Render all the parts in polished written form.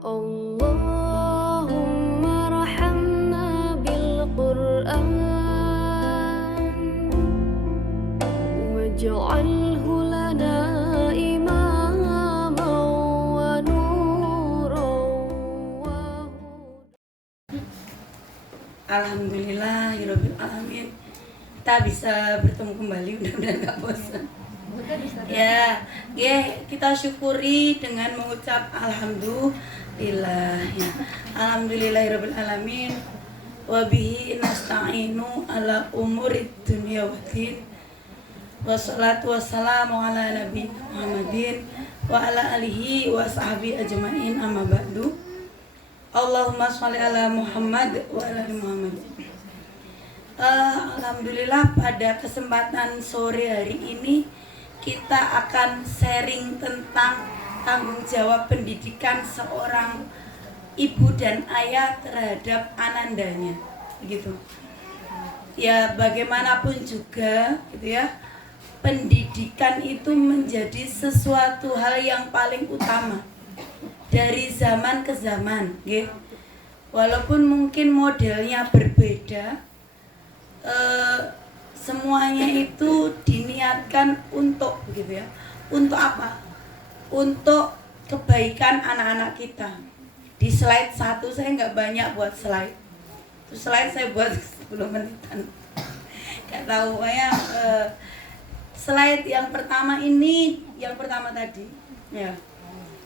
اللهم ارحمنا بالقرآن واجعله لنا إماما ونورا وهدى. Alhamdulillahirabbil alamin. Kita bisa bertemu kembali, mudah-mudahan gak bosan. Ya, kita syukuri dengan mengucap alhamdulillah. Ya. Alhamdulillahirabbil alamin. Wa bihi nasta'inu ala umurid dunya waddin. Wassalatu wassalamu ala nabiyina Muhammadin wa ala alihi wa sahbihi ajmain, amma ba'du. Allahumma sholli ala Muhammad wa ala ali Muhammad. Alhamdulillah, pada kesempatan sore hari ini kita akan sharing tentang tanggung jawab pendidikan seorang ibu dan ayah terhadap anandanya, gitu. Ya, bagaimanapun juga, gitu ya, pendidikan itu menjadi sesuatu hal yang paling utama dari zaman ke zaman, gitu. Walaupun mungkin modelnya berbeda, semuanya itu diniatkan untuk, gitu ya, untuk apa? Untuk kebaikan anak-anak kita. Di slide 1 saya nggak banyak buat slide. Itu slide saya buat 10 menitan. Nggak tahu, pokoknya slide yang pertama ini, yang pertama tadi, ya.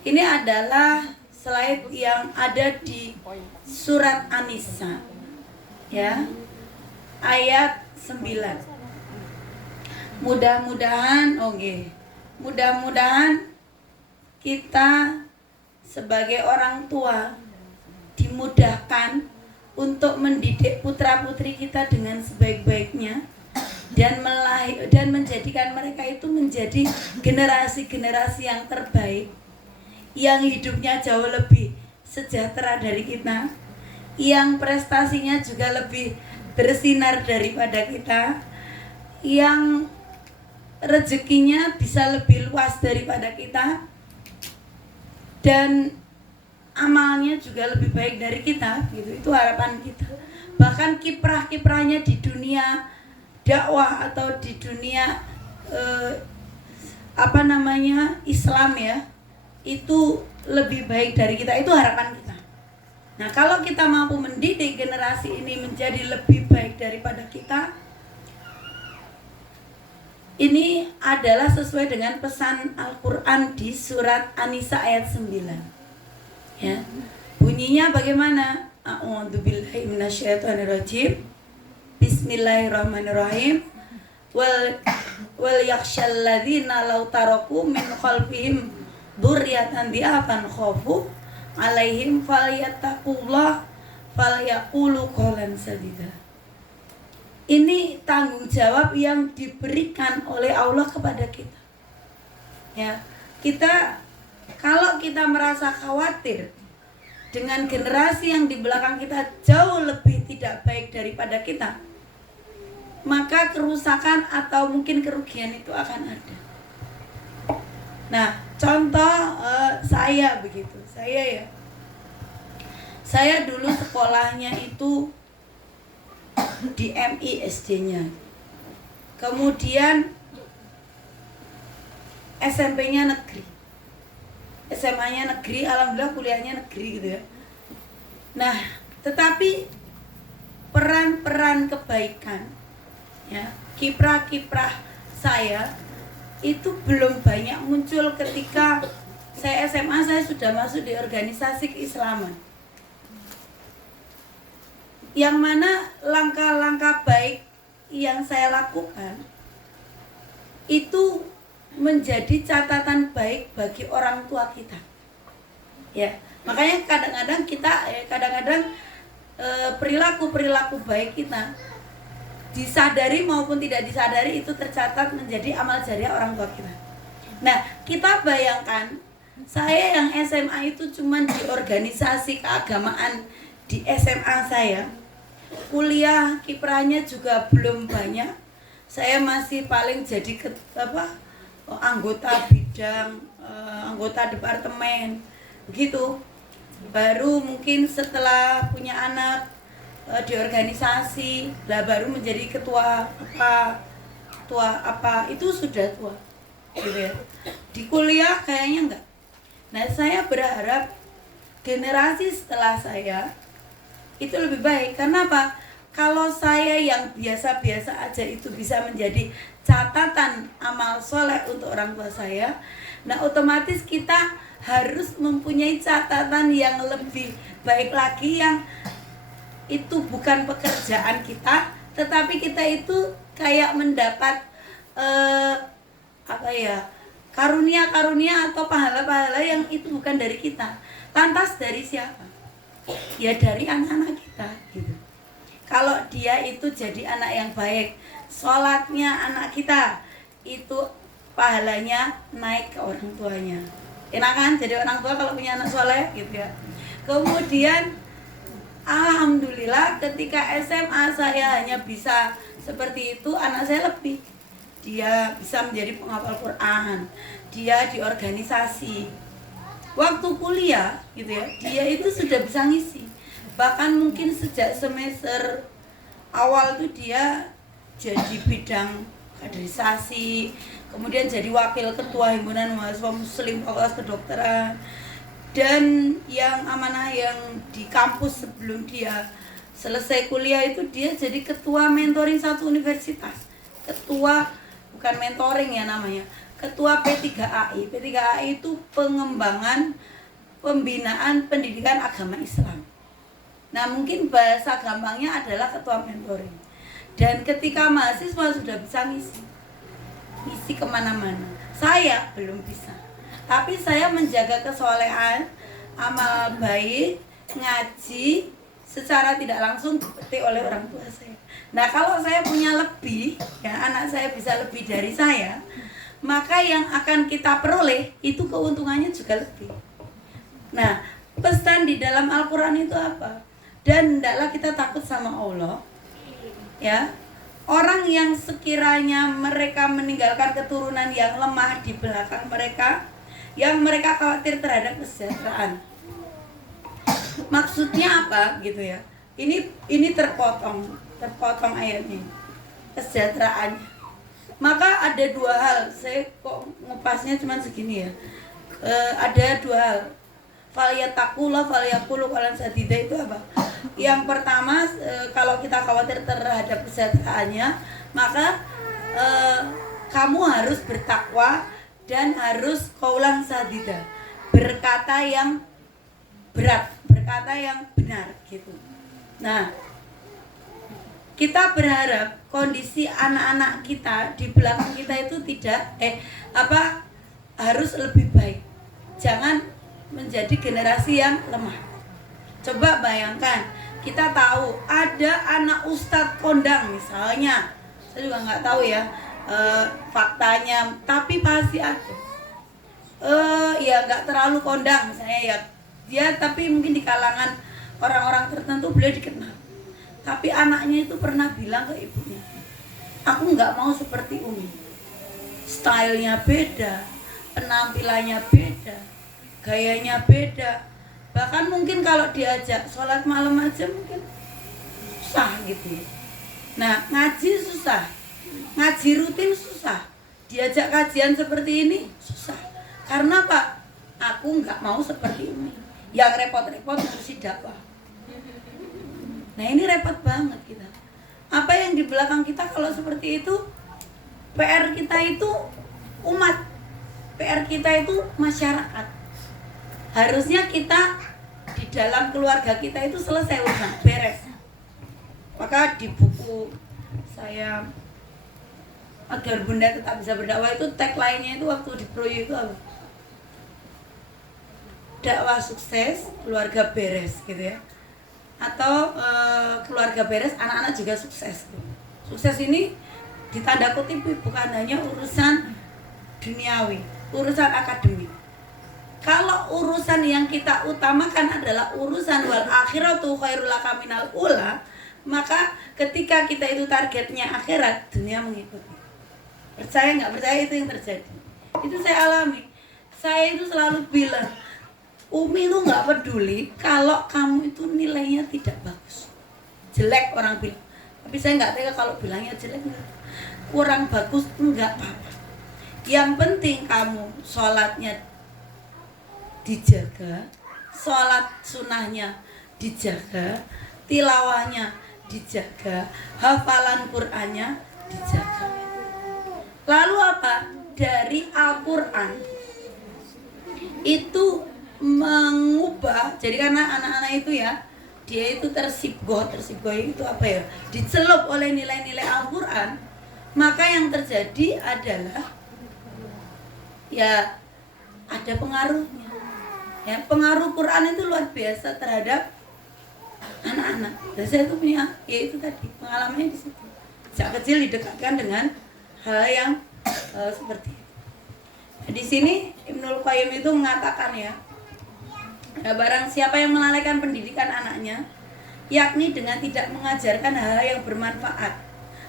Ini adalah slide yang ada di surat An-Nisa, ya, ayat 9. Mudah-mudahan kita sebagai orang tua dimudahkan untuk mendidik putra-putri kita dengan sebaik-baiknya dan menjadikan mereka itu menjadi generasi-generasi yang terbaik, yang hidupnya jauh lebih sejahtera dari kita, yang prestasinya juga lebih bersinar daripada kita, yang rezekinya bisa lebih luas daripada kita, dan amalnya juga lebih baik dari kita, gitu. Itu harapan kita. Bahkan kiprah-kiprahnya di dunia dakwah atau di dunia Islam, ya, itu lebih baik dari kita. Itu harapan kita. Nah, kalau kita mampu mendidik generasi ini menjadi lebih baik daripada kita, ini adalah sesuai dengan pesan Al-Quran di surat An-Nisa ayat 9. Ya. Bunyinya bagaimana? A'udzubillahi minasyaitonirrajim. Bismillahirrahmanirrahim. Wal yakhshalladzina law taraku min khalfihim dzurriyyatan di'afan khafu alaihim falyattaqullah falyaqulu qawlan sadida. Ini tanggung jawab yang diberikan oleh Allah kepada kita. Ya, kalau kita merasa khawatir dengan generasi yang di belakang kita jauh lebih tidak baik daripada kita, maka kerusakan atau mungkin kerugian itu akan ada. Nah, contoh saya begitu. Saya dulu sekolahnya itu di MI SD-nya. Kemudian SMP-nya negeri. SMA-nya negeri, alhamdulillah kuliahnya negeri, gitu ya. Nah, tetapi peran-peran kebaikan, ya, kiprah-kiprah saya itu belum banyak muncul ketika saya SMA. Saya sudah masuk di organisasi keislaman, yang mana langkah-langkah baik yang saya lakukan itu menjadi catatan baik bagi orang tua kita. Ya, makanya kadang-kadang perilaku-perilaku baik kita, disadari maupun tidak disadari, itu tercatat menjadi amal jariah orang tua kita. Nah, kita bayangkan, saya yang SMA itu cuma di organisasi keagamaan di SMA saya, kuliah kiprahnya juga belum banyak. Saya masih paling jadi anggota bidang, anggota departemen, begitu. baru mungkin setelah punya anak di organisasi lah baru menjadi ketua apa itu sudah tua gitu ya. Di kuliah kayaknya enggak. Nah saya berharap generasi setelah saya itu lebih baik. Karena apa? Kalau saya yang biasa-biasa aja itu bisa menjadi catatan amal soleh untuk orang tua saya, nah otomatis kita harus mempunyai catatan yang lebih baik lagi, yang itu bukan pekerjaan kita, tetapi kita itu kayak mendapat karunia-karunia atau pahala-pahala yang itu bukan dari kita. Lantas dari siapa? Ya dari anak-anak kita gitu. Kalau dia itu jadi anak yang baik, sholatnya anak kita itu pahalanya naik ke orang tuanya. Enak kan jadi orang tua kalau punya anak soleh gitu ya. Kemudian alhamdulillah ketika SMA saya hanya bisa seperti itu, anak saya lebih. Dia bisa menjadi penghafal Quran, dia di organisasi. Waktu kuliah gitu ya, dia itu sudah bisa ngisi. Bahkan mungkin sejak semester awal tuh dia jadi bidang kaderisasi, kemudian jadi wakil ketua himpunan mahasiswa muslim fakultas kedokteran. Dan yang amanah yang di kampus sebelum dia selesai kuliah itu dia jadi ketua mentoring satu universitas. Ketua, bukan mentoring ya namanya, ketua P3AI. P3AI itu pengembangan pembinaan pendidikan agama Islam. Nah mungkin bahasa gampangnya adalah ketua mentoring. Dan ketika mahasiswa sudah bisa ngisi kemana-mana, saya belum bisa. Tapi saya menjaga kesolehan, amal baik, ngaji secara tidak langsung dipetik oleh orang tua saya. Nah kalau saya punya lebih, ya anak saya bisa lebih dari saya, maka yang akan kita peroleh itu keuntungannya juga lebih. Nah pesan di dalam Al-Quran itu apa? Dan hendaklah kita takut sama Allah, ya. Orang yang sekiranya mereka meninggalkan keturunan yang lemah di belakang mereka, yang mereka khawatir terhadap kesejahteraan. Maksudnya apa gitu ya? Ini terpotong ayatnya. Kesejahteraannya. Maka ada dua hal. Saya kok ngupasnya cuma segini ya. Ada dua hal. Falyattaqullah falyaqulu qawlan sadida itu apa? Yang pertama, kalau kita khawatir terhadap kesejahteraannya, maka kamu harus bertakwa dan harus qaulan sadida, berkata yang berat, berkata yang benar gitu. Nah, kita berharap kondisi anak-anak kita di belakang kita itu tidak harus lebih baik. Jangan menjadi generasi yang lemah. Coba bayangkan, kita tahu ada anak ustadz kondang misalnya, saya juga nggak tahu ya faktanya, tapi pasti ada. Ya nggak terlalu kondang misalnya ya, dia tapi mungkin di kalangan orang-orang tertentu beliau dikenal. Tapi anaknya itu pernah bilang ke ibunya, aku nggak mau seperti Umi. Stylenya beda, penampilannya beda, gayanya beda. Bahkan mungkin kalau diajak sholat malam aja mungkin susah gitu. Nah ngaji susah, ngaji rutin susah, diajak kajian seperti ini susah. Karena Pak, aku nggak mau seperti ini, yang repot-repot ngurusi dakwah. Nah ini repot banget kita. Apa yang di belakang kita kalau seperti itu, PR kita itu umat, PR kita itu masyarakat. Harusnya kita di dalam keluarga kita itu selesai urusan, beres. Maka di buku saya Agar Bunda Tetap Bisa Berdakwah itu tagline-nya itu waktu di Proyo itu apa? Dakwah sukses, keluarga beres gitu ya. Atau keluarga beres, anak-anak juga sukses. Sukses ini ditanda kutip bukan hanya urusan duniawi, urusan akademik. Kalau urusan yang kita utamakan adalah urusan wal akhiratu khairul laka minal ula, maka ketika kita itu targetnya akhirat, dunia mengikuti. Percaya nggak percaya itu yang terjadi. Itu saya alami. Saya itu selalu bilang, Umi itu nggak peduli kalau kamu itu nilainya tidak bagus, jelek orang bilang. Tapi saya nggak tega kalau bilangnya jelek, kurang bagus nggak apa-apa. Yang penting kamu sholatnya dijaga, sholat sunnahnya dijaga, tilawahnya dijaga, hafalan Qur'annya dijaga. Lalu apa? Dari Al-Quran itu mengubah, jadi karena anak-anak itu ya, dia itu tersibgoh itu apa ya, dicelup oleh nilai-nilai Al-Quran, maka yang terjadi adalah ya ada pengaruhnya ya, pengaruh Quran itu luar biasa terhadap anak-anak. Dan saya itu punya, ya itu tadi pengalamannya di situ, sejak kecil didekatkan dengan hal yang seperti itu. Nah, di sini Ibnul Qayyim itu mengatakan ya, barang siapa yang melalaikan pendidikan anaknya, yakni dengan tidak mengajarkan hal yang bermanfaat,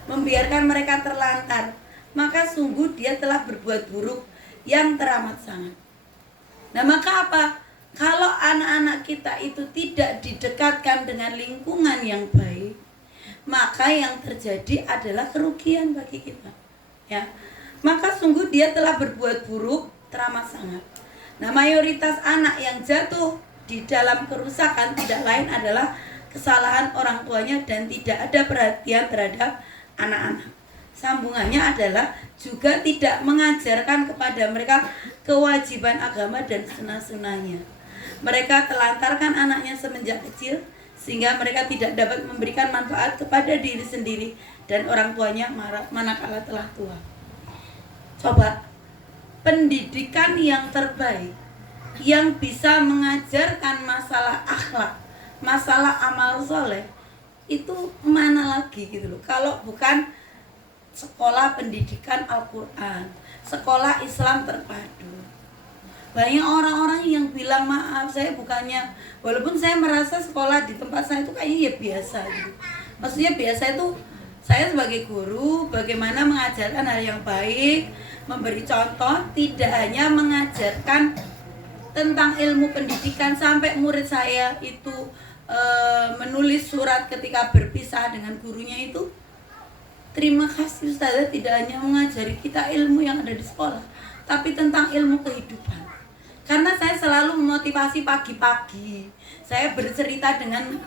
membiarkan mereka terlantar, maka sungguh dia telah berbuat buruk yang teramat sangat. Nah maka apa? Kalau anak-anak kita itu tidak didekatkan dengan lingkungan yang baik, maka yang terjadi adalah kerugian bagi kita. Ya, maka sungguh dia telah berbuat buruk teramat sangat. Nah, mayoritas anak yang jatuh di dalam kerusakan tidak lain adalah kesalahan orang tuanya dan tidak ada perhatian terhadap anak-anak. Sambungannya adalah juga tidak mengajarkan kepada mereka kewajiban agama dan sunnah-sunnahnya. Mereka telantarkan anaknya semenjak kecil sehingga mereka tidak dapat memberikan manfaat kepada diri sendiri dan orang tuanya manakala telah tua. Coba, pendidikan yang terbaik yang bisa mengajarkan masalah akhlak, masalah amal soleh itu mana lagi gitu loh, kalau bukan sekolah pendidikan Al-Quran, sekolah Islam terpadu. Banyak orang-orang yang bilang maaf, saya bukannya, walaupun saya merasa sekolah di tempat saya itu kayaknya ya biasa gitu. Maksudnya biasa itu saya sebagai guru bagaimana mengajarkan hal yang baik, memberi contoh, tidak hanya mengajarkan tentang ilmu pendidikan sampai murid saya itu menulis surat ketika berpisah dengan gurunya itu, terima kasih Ustazah tidak hanya mengajari kita ilmu yang ada di sekolah, tapi tentang ilmu kehidupan. Karena saya selalu memotivasi pagi-pagi, saya bercerita dengan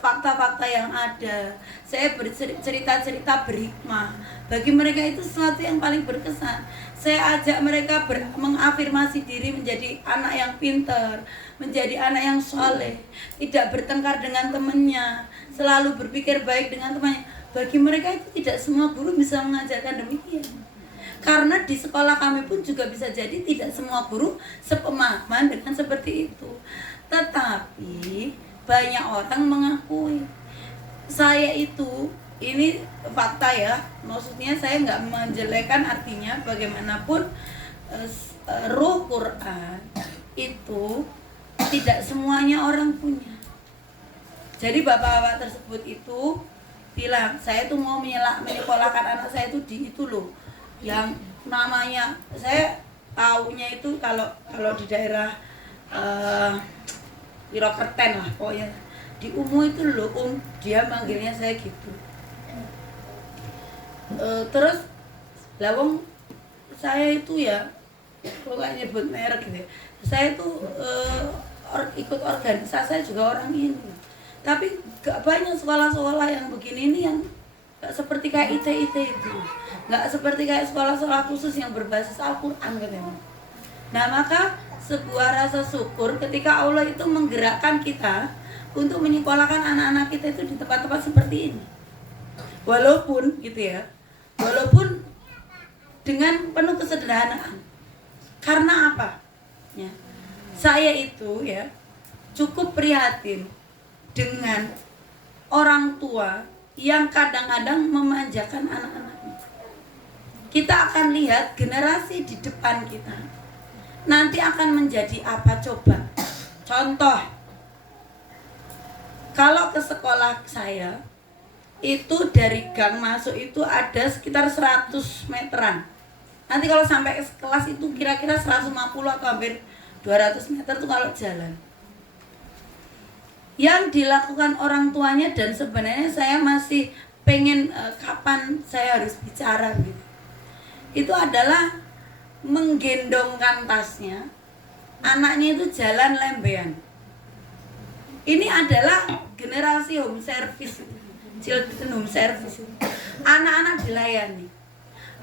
fakta-fakta yang ada, saya bercerita-cerita berhikmah. Bagi mereka itu sesuatu yang paling berkesan. Saya ajak mereka mengafirmasi diri menjadi anak yang pintar, menjadi anak yang soleh, tidak bertengkar dengan temannya, selalu berpikir baik dengan temannya. Bagi mereka itu tidak semua guru bisa mengajarkan demikian. Karena di sekolah kami pun juga bisa jadi tidak semua guru sepemahaman dengan seperti itu. Tetapi banyak orang mengakui saya itu, ini fakta ya, maksudnya saya nggak menjelekkan, artinya bagaimanapun ruh Quran itu tidak semuanya orang punya. Jadi bapak-bapak tersebut itu bilang, saya tuh mau menyekolahkan anak saya itu di itu loh, yang namanya, saya taunya itu kalau di daerah Wirokerten lah pokoknya, di Umu itu loh, dia manggilnya saya gitu. Terus lawang saya itu ya, pokoknya nyebut merek gitu, saya tuh ikut organisasi, saya juga orang ini. Tapi gak banyak sekolah-sekolah yang begini ini, yang gak seperti kayak IT itu, gak seperti kayak sekolah-sekolah khusus yang berbasis Al-Quran katanya. Nah maka sebuah rasa syukur ketika Allah itu menggerakkan kita untuk menyekolahkan anak-anak kita itu di tempat-tempat seperti ini. Walaupun gitu ya, walaupun dengan penuh kesederhanaan. Karena apa? Ya, saya itu ya cukup prihatin dengan orang tua yang kadang-kadang memanjakan anak-anaknya. Kita akan lihat generasi di depan kita nanti akan menjadi apa coba. Contoh, kalau ke sekolah saya itu dari gang masuk itu ada sekitar 100 meteran. Nanti kalau sampai kelas itu kira-kira 150 atau hampir 200 meter tuh kalau jalan. Yang dilakukan orang tuanya, dan sebenarnya saya masih pengen kapan saya harus bicara gitu, itu adalah menggendongkan tasnya, anaknya itu jalan lembean. Ini adalah generasi home service, children home service. Anak-anak dilayani.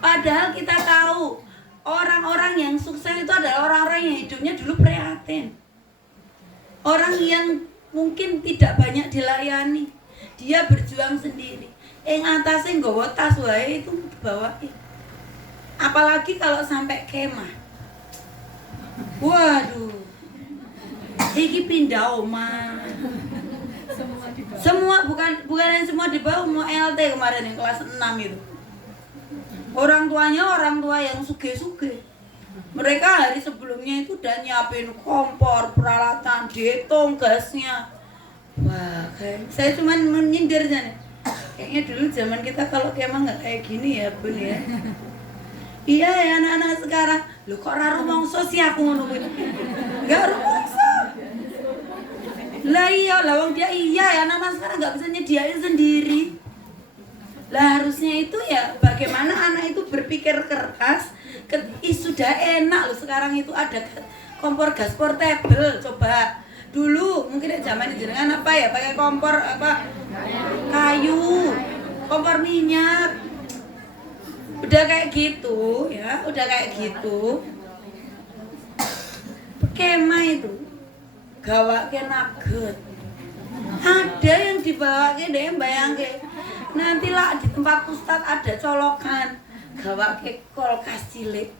Padahal kita tahu orang-orang yang sukses itu adalah orang-orang yang hidupnya dulu prihatin. Orang yang mungkin tidak banyak dilayani, dia berjuang sendiri. Atasnya nggawa tas wae itu dibawain. Apalagi kalau sampai kemah. Waduh. Iki pindah omah. Semua bukan yang semua dibawa, mau LT kemarin yang kelas 6 itu. Orang tuanya orang tua yang suge-suge. Mereka hari sebelumnya itu udah nyiapin kompor, peralatan, dihitung gasnya. Wah, saya cuman menyindir nih. Kayaknya dulu zaman kita kalau kemah nggak kayak gini ya, Bun ya. Iya ya anak-anak sekarang. Loh kok ra rumangsa sih aku ngono kuwi. Enggak rumangsa. Lah iya, lah wong dia iya ya anak-anak sekarang nggak bisa nyediain sendiri. Lah harusnya itu ya bagaimana anak itu berpikir keras. Sudah enak loh sekarang itu ada kompor gas portable. Coba dulu mungkin zaman jenengan apa ya, pakai kompor apa kayu, kompor minyak, udah kayak gitu ya, udah kayak gitu. Kemah itu gawake nugget, ada yang dibawa ke deh, bayangke nanti lah di tempat ustad ada colokan gawake kulkas cilik.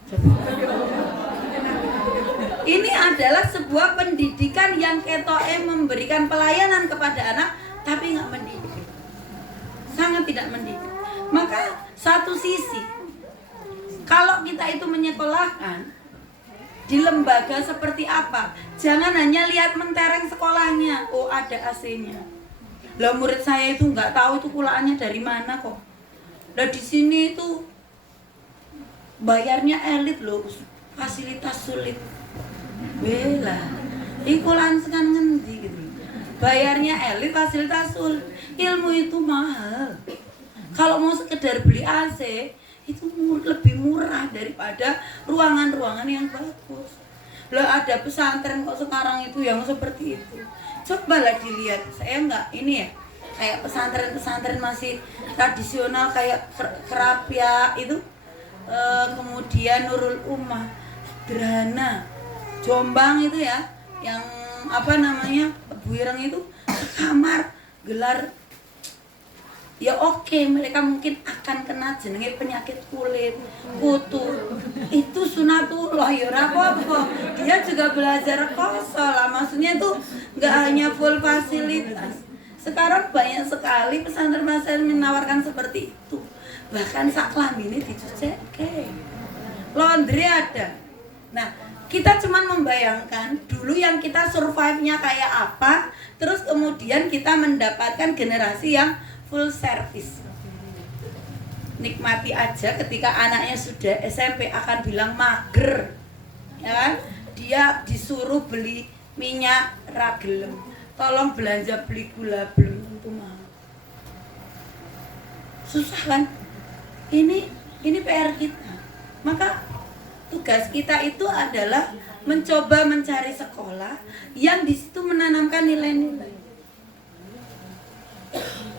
Ini adalah sebuah pendidikan yang ketoke memberikan pelayanan kepada anak, tapi nggak mendidik, sangat tidak mendidik. Maka satu sisi, kalau kita itu menyekolahkan di lembaga seperti apa, jangan hanya lihat mentereng sekolahnya, oh ada AC-nya. Lah murid saya itu nggak tahu itu kulaannya dari mana kok. Lah di sini itu bayarnya elit loh, fasilitas sulit. Bela, ikulan sekan ngendi gitu. Bayarnya elit, fasilitas sulit. Ilmu itu mahal. Kalau mau sekedar beli AC itu lebih murah daripada ruangan-ruangan yang bagus. Loh ada pesantren kok sekarang itu yang seperti itu. Cobalah dilihat. Saya enggak ini ya, kayak pesantren-pesantren masih tradisional kayak Kerapia itu, kemudian Nurul Ummah, Sederhana, Jombang itu ya, yang apa namanya Bu Ireng itu kamar gelar ya oke, mereka mungkin akan kena jenenge penyakit kulit, kutu. Itu sunatullah ya ora apa-apa. Dia juga belajar koso lah, maksudnya itu nggak hanya full fasilitas. Sekarang banyak sekali pesantren-pesantren menawarkan seperti itu. Bahkan sak klambine dicuceke. Laundry ada. Nah, kita cuman membayangkan dulu yang kita survive-nya kayak apa, terus kemudian kita mendapatkan generasi yang full service. Nikmati aja ketika anaknya sudah SMP akan bilang mager, ya kan? Dia disuruh beli minyak ragelem, tolong belanja beli gula belum tentu mahal. Susah kan? Ini PR kita. Maka tugas kita itu adalah mencoba mencari sekolah yang di situ menanamkan nilai-nilai.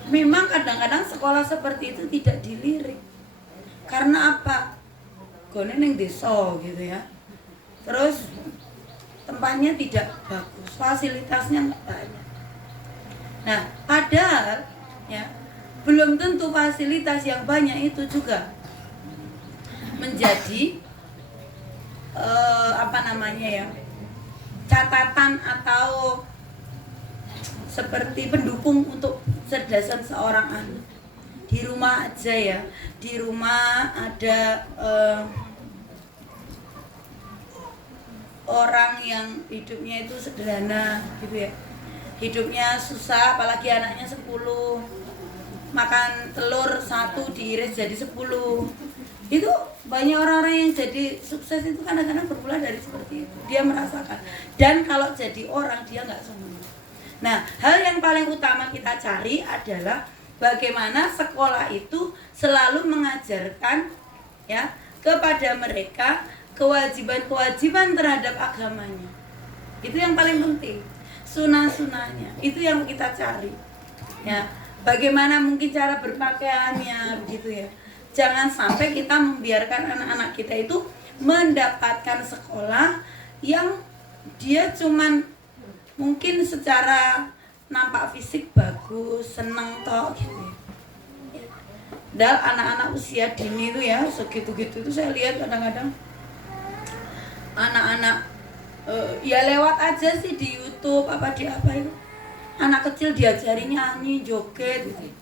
Memang kadang-kadang sekolah seperti itu tidak dilirik. Karena apa? Gone ning desa gitu ya. Terus tempatnya tidak bagus, fasilitasnya nggak banyak. Nah, padahal ya belum tentu fasilitas yang banyak itu juga menjadi catatan atau seperti pendukung untuk cerdasan seorang anak. Di rumah aja ya, di rumah ada orang yang hidupnya itu sederhana gitu ya, hidupnya susah, apalagi anaknya 10, makan telur 1 diiris jadi 10. Itu Banyak orang-orang yang jadi sukses itu kadang-kadang bermula dari seperti itu. Dia merasakan. Dan kalau jadi orang dia nggak sombong. Nah, hal yang paling utama kita cari adalah bagaimana sekolah itu selalu mengajarkan ya kepada mereka kewajiban-kewajiban terhadap agamanya. Itu yang paling penting. Sunah-sunahnya itu yang kita cari. Ya, bagaimana mungkin cara berpakaiannya begitu ya. Jangan sampai kita membiarkan anak-anak kita itu mendapatkan sekolah yang dia cuman mungkin secara nampak fisik bagus, seneng toh gitu. Dan anak-anak usia dini itu ya segitu-gitu itu saya lihat kadang-kadang anak-anak ya lewat aja sih di YouTube apa di apa itu. Anak kecil diajari nyanyi, joget gitu.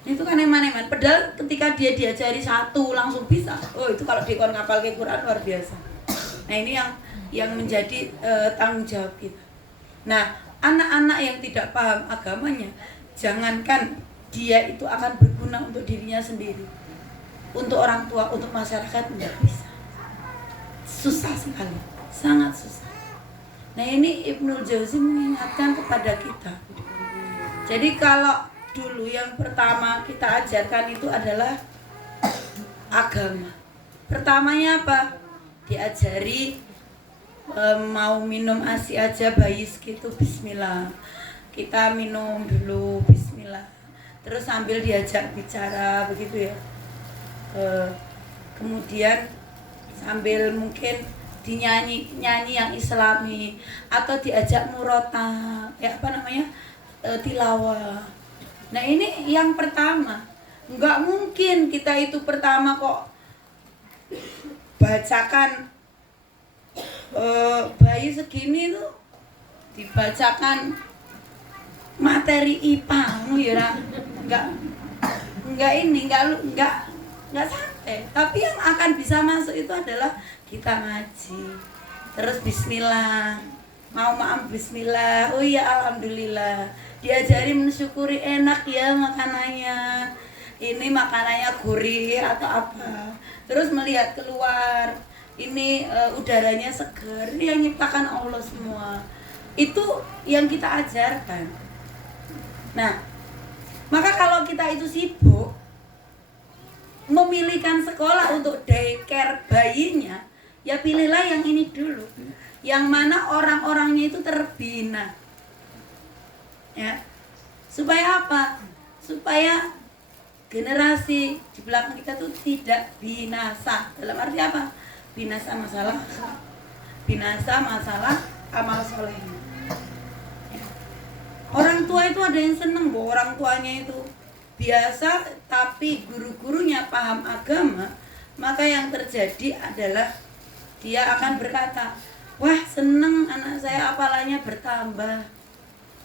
Itu kan eman-eman. Padahal ketika dia diajari satu langsung bisa. Oh itu kalau dikon ngapal ke Quran luar biasa. Nah ini yang menjadi tanggung jawab kita. Nah anak-anak yang tidak paham agamanya, jangankan dia itu akan berguna untuk dirinya sendiri, untuk orang tua, untuk masyarakat nggak bisa. Susah sekali, sangat susah. Nah ini Ibnul Jauzi mengingatkan kepada kita. Jadi kalau dulu yang pertama kita ajarkan itu adalah agama. Pertamanya apa? Diajari mau minum ASI aja bayi segitu bismillah. Kita minum dulu bismillah. Terus sambil diajak bicara begitu ya. Kemudian sambil mungkin dinyanyi yang Islami atau diajak murota, ya apa namanya? Tilawah. Nah ini yang pertama. Enggak mungkin kita itu pertama kok bacakan bayi segini tuh dibacakan materi IPA ya enggak sampai. Tapi yang akan bisa masuk itu adalah kita ngaji. Terus bismillah. Mau maaf bismillah. Oh iya alhamdulillah. Diajari mensyukuri enak ya makanannya. Ini makanannya gurih atau apa. Terus melihat keluar. Ini udaranya segar. Ini yang nyiptakan Allah semua. Itu yang kita ajarkan. Nah, maka kalau kita itu sibuk memilihkan sekolah untuk daycare bayinya, ya pilihlah yang ini dulu. Yang mana orang-orangnya itu terbina. Ya. Supaya apa? Supaya generasi di belakang kita tuh tidak binasa. Dalam arti apa? Binasa masalah amal soleh. Ya. Orang tua itu ada yang seneng bahwa orang tuanya itu biasa tapi guru-gurunya paham agama, maka yang terjadi adalah dia akan berkata, wah seneng anak saya hafalannya bertambah.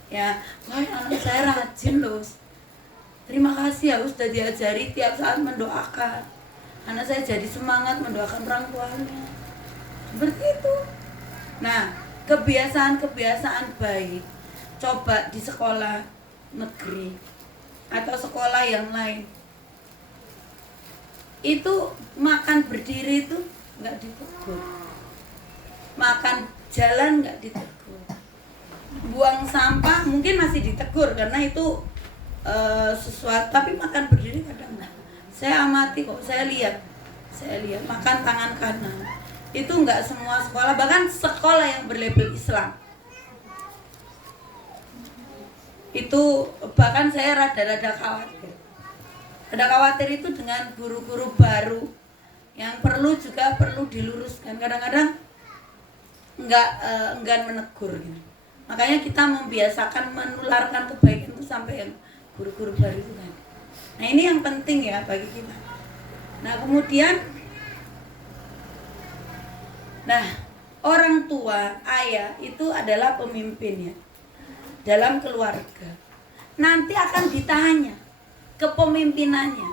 Ya, wah anak saya rajin loh. Terima kasih ya sudah diajari tiap saat mendoakan. Anak saya jadi semangat mendoakan orang tuanya. Seperti itu. Nah, kebiasaan-kebiasaan baik coba di sekolah negeri atau sekolah yang lain. Itu makan berdiri itu nggak ditegur. Makan jalan nggak ditegur. Buang sampah mungkin masih ditegur karena itu sesuatu, tapi makan berdiri kadang enggak. Saya amati kok, saya lihat makan tangan kanan. Itu enggak semua sekolah, bahkan sekolah yang berlabel Islam. Itu bahkan saya rada-rada khawatir. Rada khawatir itu dengan guru-guru baru yang perlu diluruskan. Kadang-kadang enggan menegur gitu. Makanya kita membiasakan menularkan kebaikan itu sampai yang guru-guru baru itu kan. Nah ini yang penting ya bagi kita. Nah kemudian, orang tua, ayah itu adalah pemimpinnya dalam keluarga. Nanti akan ditanya kepemimpinannya.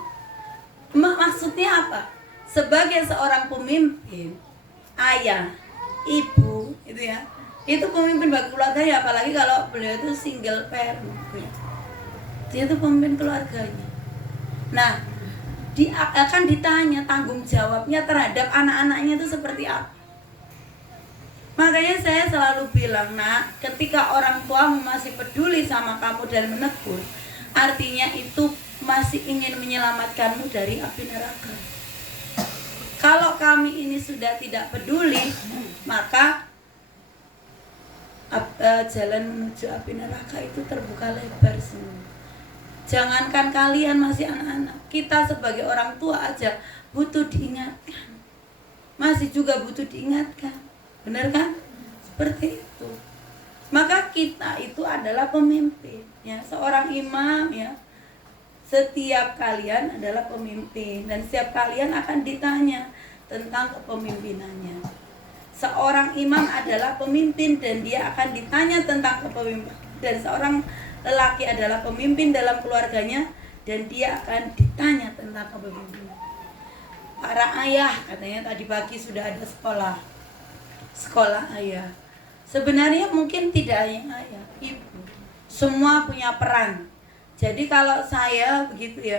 Maksudnya apa? Sebagai seorang pemimpin, ayah, ibu, itu ya. Itu pemimpin bagi keluarganya, apalagi kalau beliau itu single parent gitu ya. Dia itu pemimpin keluarganya. Nah, dia akan ditanya tanggung jawabnya terhadap anak-anaknya itu seperti apa. Makanya saya selalu bilang, nak, ketika orang tuamu masih peduli sama kamu dan menegur, artinya itu masih ingin menyelamatkanmu dari api neraka. Kalau kami ini sudah tidak peduli, maka jalan menuju api neraka itu terbuka lebar semua. Jangankan kalian masih anak-anak, kita sebagai orang tua aja butuh diingatkan. Masih juga butuh diingatkan. Benar kan? Seperti itu. Maka kita itu adalah pemimpin, ya, seorang imam, ya. Setiap kalian adalah pemimpin dan setiap kalian akan ditanya tentang kepemimpinannya. Seorang imam adalah pemimpin dan dia akan ditanya tentang kepemimpinan. Dan seorang lelaki adalah pemimpin dalam keluarganya dan dia akan ditanya tentang kepemimpinan. Para ayah, katanya tadi pagi sudah ada sekolah ayah. Sebenarnya mungkin tidak hanya ayah, ibu, semua punya peran. Jadi kalau saya begitu ya,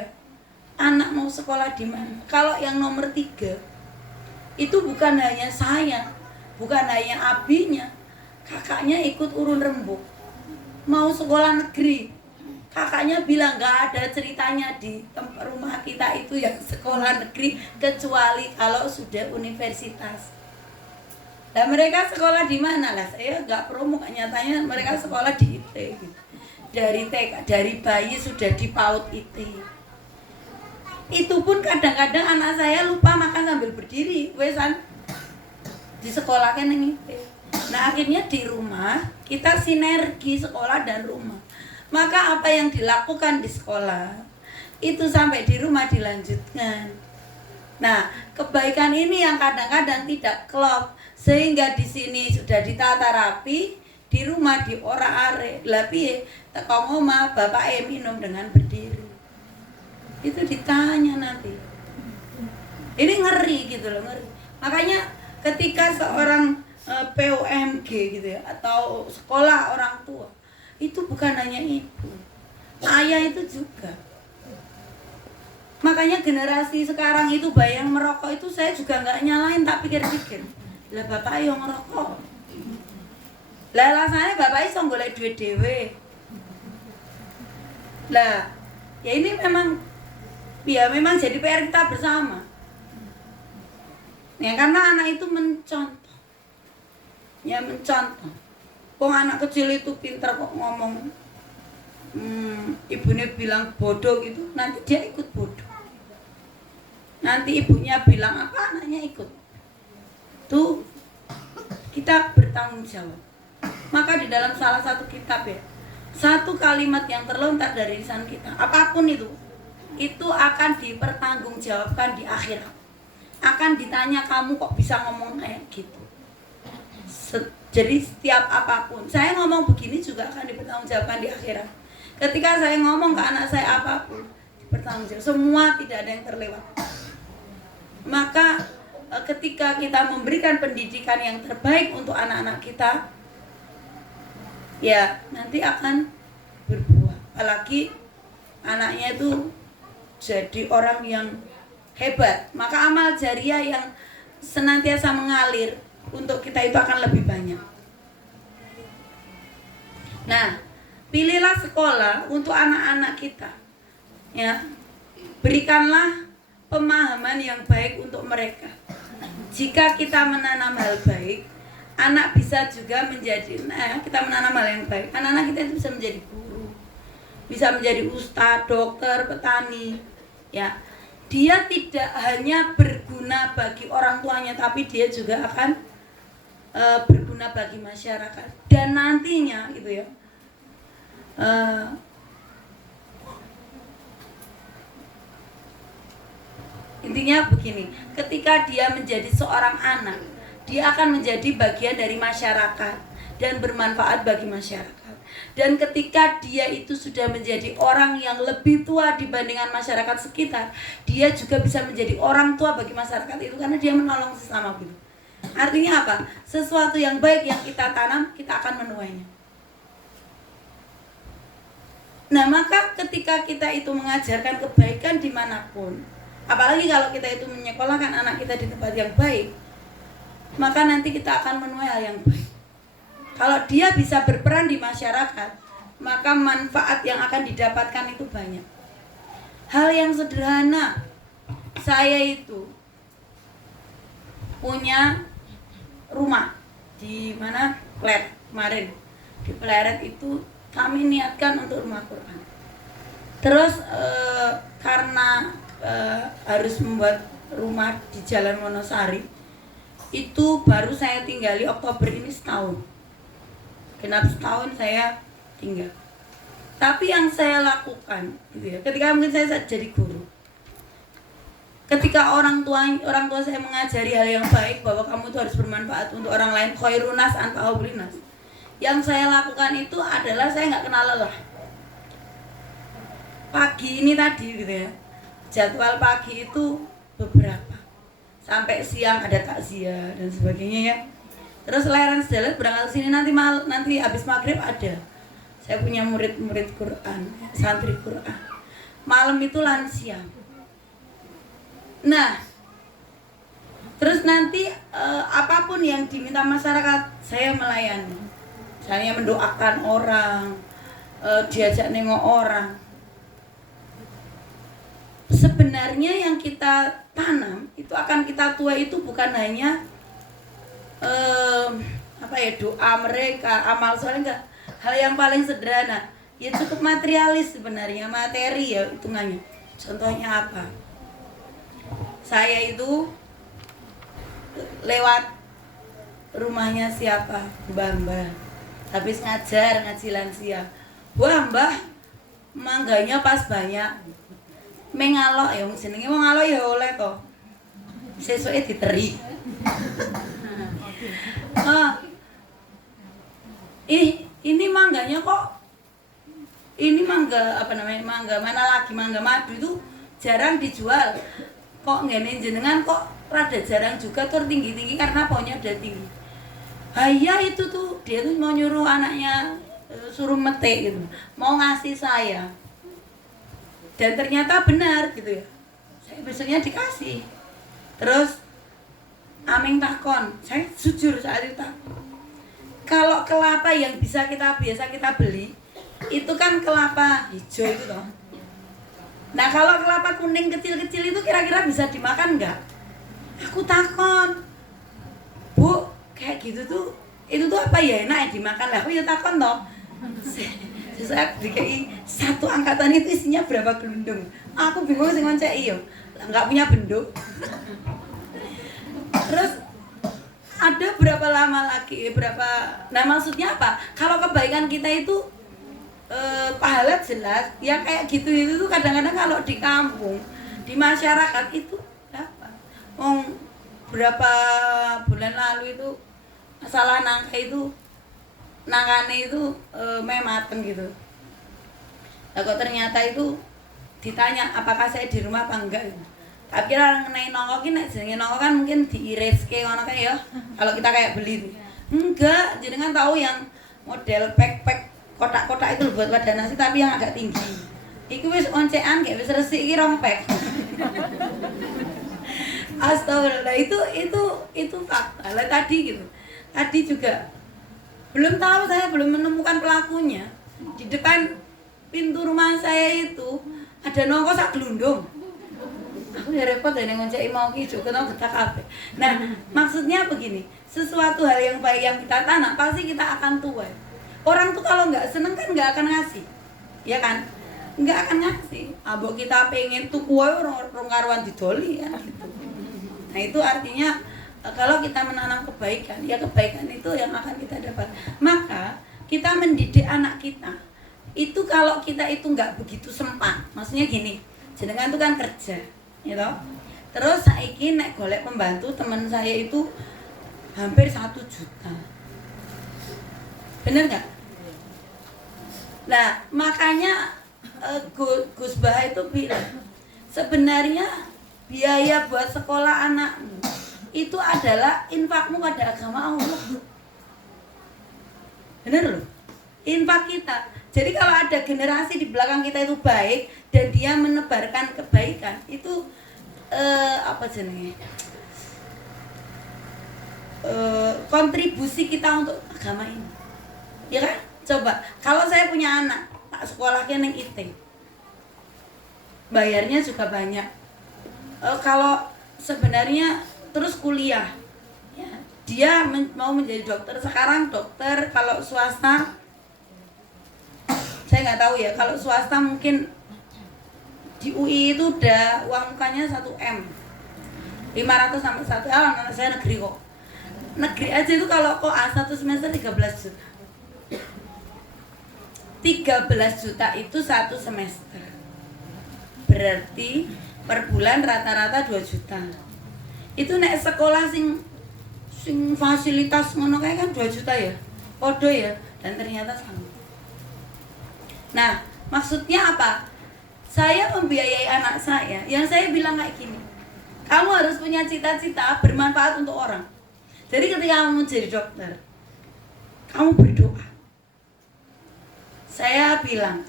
anak mau sekolah di mana? Kalau yang nomor 3 itu bukan hanya saya, bukan hanya abinya, kakaknya ikut urun rembuk. Mau sekolah negeri, kakaknya bilang gak ada ceritanya di tempat rumah kita itu yang sekolah negeri kecuali kalau sudah universitas. Nah, mereka sekolah di mana lah? Saya nggak promo, nyatanya mereka sekolah di IT gitu. Dari TK, dari bayi sudah di PAUD IT. Itu pun kadang-kadang anak saya lupa makan sambil berdiri, wesan di sekolah kan yang IT. Nah, akhirnya di rumah kita sinergi sekolah dan rumah. Maka apa yang dilakukan di sekolah itu sampai di rumah dilanjutkan. Nah, kebaikan ini yang kadang-kadang tidak klop. Sehingga di sini sudah ditata rapi, di rumah diorak-arik. Lah piye? Teko omah bapak minum dengan berdiri. Itu ditanya nanti. Ini ngeri gitu loh, ngeri. Makanya ketika seorang PUMG gitu ya, atau sekolah orang tua, itu bukan hanya ibu, ayah itu juga. Makanya generasi sekarang itu bayang merokok itu saya juga nggak nyalain, tak pikir-pikir. Lah bapak yang ngerokok. Lah alasannya bapak iso golek duit dhewe. Lah, ya ini memang jadi PR kita bersama. Ya karena anak itu mencontoh. Ya mencontoh. Wong anak kecil itu pinter kok ngomong. Ibunya bilang bodoh gitu, nanti dia ikut bodoh. Nanti ibunya bilang apa, anaknya ikut. Tuh kita bertanggung jawab. Maka di dalam salah satu kitab ya, satu kalimat yang terlontar dari lisan kita, apapun itu akan dipertanggungjawabkan di akhirat. Akan ditanya, kamu kok bisa ngomong kayak gitu. Jadi setiap apapun, saya ngomong begini juga akan dipertanggungjawabkan di akhirat. Ketika saya ngomong ke anak saya apapun, dipertanggungjawabkan. Semua tidak ada yang terlewat. Maka ketika kita memberikan pendidikan yang terbaik untuk anak-anak kita, ya nanti akan berbuah. Apalagi anaknya itu jadi orang yang hebat, maka amal jariah yang senantiasa mengalir untuk kita itu akan lebih banyak. Nah, pilihlah sekolah untuk anak-anak kita, ya. Berikanlah pemahaman yang baik untuk mereka. Jika kita menanam hal baik, anak bisa juga menjadi, kita menanam hal yang baik, anak-anak kita itu bisa menjadi guru, bisa menjadi ustadz, dokter, petani, ya. Dia tidak hanya berguna bagi orang tuanya, tapi dia juga akan berguna bagi masyarakat. Dan nantinya gitu ya, intinya begini, ketika dia menjadi seorang anak, dia akan menjadi bagian dari masyarakat dan bermanfaat bagi masyarakat. Dan ketika dia itu sudah menjadi orang yang lebih tua dibandingkan masyarakat sekitar, dia juga bisa menjadi orang tua bagi masyarakat itu karena dia menolong sesama gitu. Artinya apa? Sesuatu yang baik yang kita tanam, kita akan menuainya. Nah, maka ketika kita itu mengajarkan kebaikan dimanapun, Apalagi kalau kita itu menyekolahkan anak kita di tempat yang baik, maka nanti kita akan menuai hal yang baik. Kalau dia bisa berperan di masyarakat, maka manfaat yang akan didapatkan itu banyak. Hal yang sederhana, saya itu punya rumah di mana Pleret kemarin. Di Pleret itu kami niatkan untuk rumah Quran. Terus karena harus membuat rumah di Jalan Wonosari, itu baru saya tinggali Oktober ini setahun. Genap setahun saya tinggal. Tapi yang saya lakukan gitu ya, ketika mungkin saya jadi guru, ketika orang tua saya mengajari hal yang baik bahwa kamu itu harus bermanfaat untuk orang lain, khairunas anfa'ulinas, yang saya lakukan itu adalah saya nggak kenal lelah. Pagi ini tadi gitu ya, jadwal pagi itu beberapa, sampai siang ada takziah dan sebagainya ya. Terus layaran sejalan berangkat sini nanti habis maghrib ada. Saya punya murid-murid Quran, santri Quran. Malam itu lansia. Nah, terus nanti apapun yang diminta masyarakat saya melayani. Saya mendoakan orang, diajak nengok orang. Sebenarnya yang kita tanam itu akan kita tuai itu bukan hanya doa mereka, amal soleh, enggak. Hal yang paling sederhana, ya cukup materialis sebenarnya, materi ya hitungannya. Contohnya apa? Saya itu lewat rumahnya siapa? Mbah. Habis ngaji lansia. Wah mbah, mangganya pas banyak. Mengalok ya, jenenge wong ngalok ya oleh to. Sesuke diteri. Ini mangganya kok, ini mangga mangga madu itu jarang dijual. Kok ngene jenengan kok rada jarang juga tuh tinggi karena pohonnya udah tinggi. Iya itu tuh dia tuh mau nyuruh anaknya suruh metik gitu, mau ngasih saya. Dan ternyata benar gitu ya. Saya besoknya dikasih. Terus Aming takon, saya jujur saat itu takon. Kalau kelapa yang biasa kita beli, itu kan kelapa hijau itu toh. Nah kalau kelapa kuning kecil-kecil itu kira-kira bisa dimakan nggak? Aku takon, Bu, kayak gitu tuh, itu tuh apa ya enak ya dimakan lah? Aku ya takon toh. Saya dikai satu angkatan itu isinya berapa gelundung? Aku bingung sih ngonceki yo, nggak punya benduk. Terus ada berapa lama lagi, nah maksudnya apa? Kalau kebaikan kita itu pahala jelas, ya kayak gitu itu tuh kadang-kadang kalau di kampung, di masyarakat itu apa? Berapa bulan lalu itu masalah nangkane itu mateng gitu. Nah kok ternyata itu ditanya apakah saya di rumah apa enggak gitu. Tapi orang ngenai nongko ki nek jenenge nongko kan mungkin diiriske ngono kae ya. Kalau kita kayak beli. Enggak, jenengan tahu yang model pack kotak-kotak itu buat wadah nasi tapi yang agak tinggi. Iku wis oncekan kayak wis resik iki rong pack. Astagfirullah, itu fakta. Lah tadi gitu. Tadi juga saya belum menemukan pelakunya. Di depan pintu rumah saya itu ada nongko sak gelundung. Aku ya repot ya ngonceki mau ki juga tau getak kabeh. Nah, maksudnya begini, sesuatu hal yang baik yang kita tanam pasti kita akan tuai. Orang tuh kalau nggak seneng kan nggak akan ngasih, ya kan? Nggak akan ngasih. Abok kita pengen tuh kue rong karuan didoli ya. Gitu. Nah itu artinya kalau kita menanam kebaikan, ya kebaikan itu yang akan kita dapat. Maka kita mendidik anak kita itu kalau kita itu nggak begitu sempat, maksudnya gini, jenengan tuh kan kerja. You know? Terus saiki nek golek pembantu teman saya itu hampir 1 juta. Bener nggak? Nah makanya Gus Bah itu bilang sebenarnya biaya buat sekolah anakmu itu adalah infakmu pada agama Allah. Bener loh, infak kita. Jadi kalau ada generasi di belakang kita itu baik dan dia menebarkan kebaikan, itu apa jenenge, kontribusi kita untuk agama ini, ya kan? Coba kalau saya punya anak tak sekolahnya neng IT, bayarnya juga banyak. Kalau sebenarnya terus kuliah, ya, dia mau menjadi dokter. Sekarang dokter kalau swasta saya nggak tahu ya, kalau swasta mungkin di UI itu udah uang mukanya 1M 500 sampai 1 anak saya negeri kok. Negeri aja itu kalau koas 1 semester 13 juta. 13 juta itu 1 semester. Berarti per bulan rata-rata 2 juta. Itu nek sekolah sing fasilitas ngono kae kan 2 juta ya. Podo ya, dan ternyata sama. Nah, maksudnya apa? Saya membiayai anak saya, yang saya bilang kayak gini, kamu harus punya cita-cita bermanfaat untuk orang. Jadi ketika kamu menjadi dokter, kamu berdoa. Saya bilang,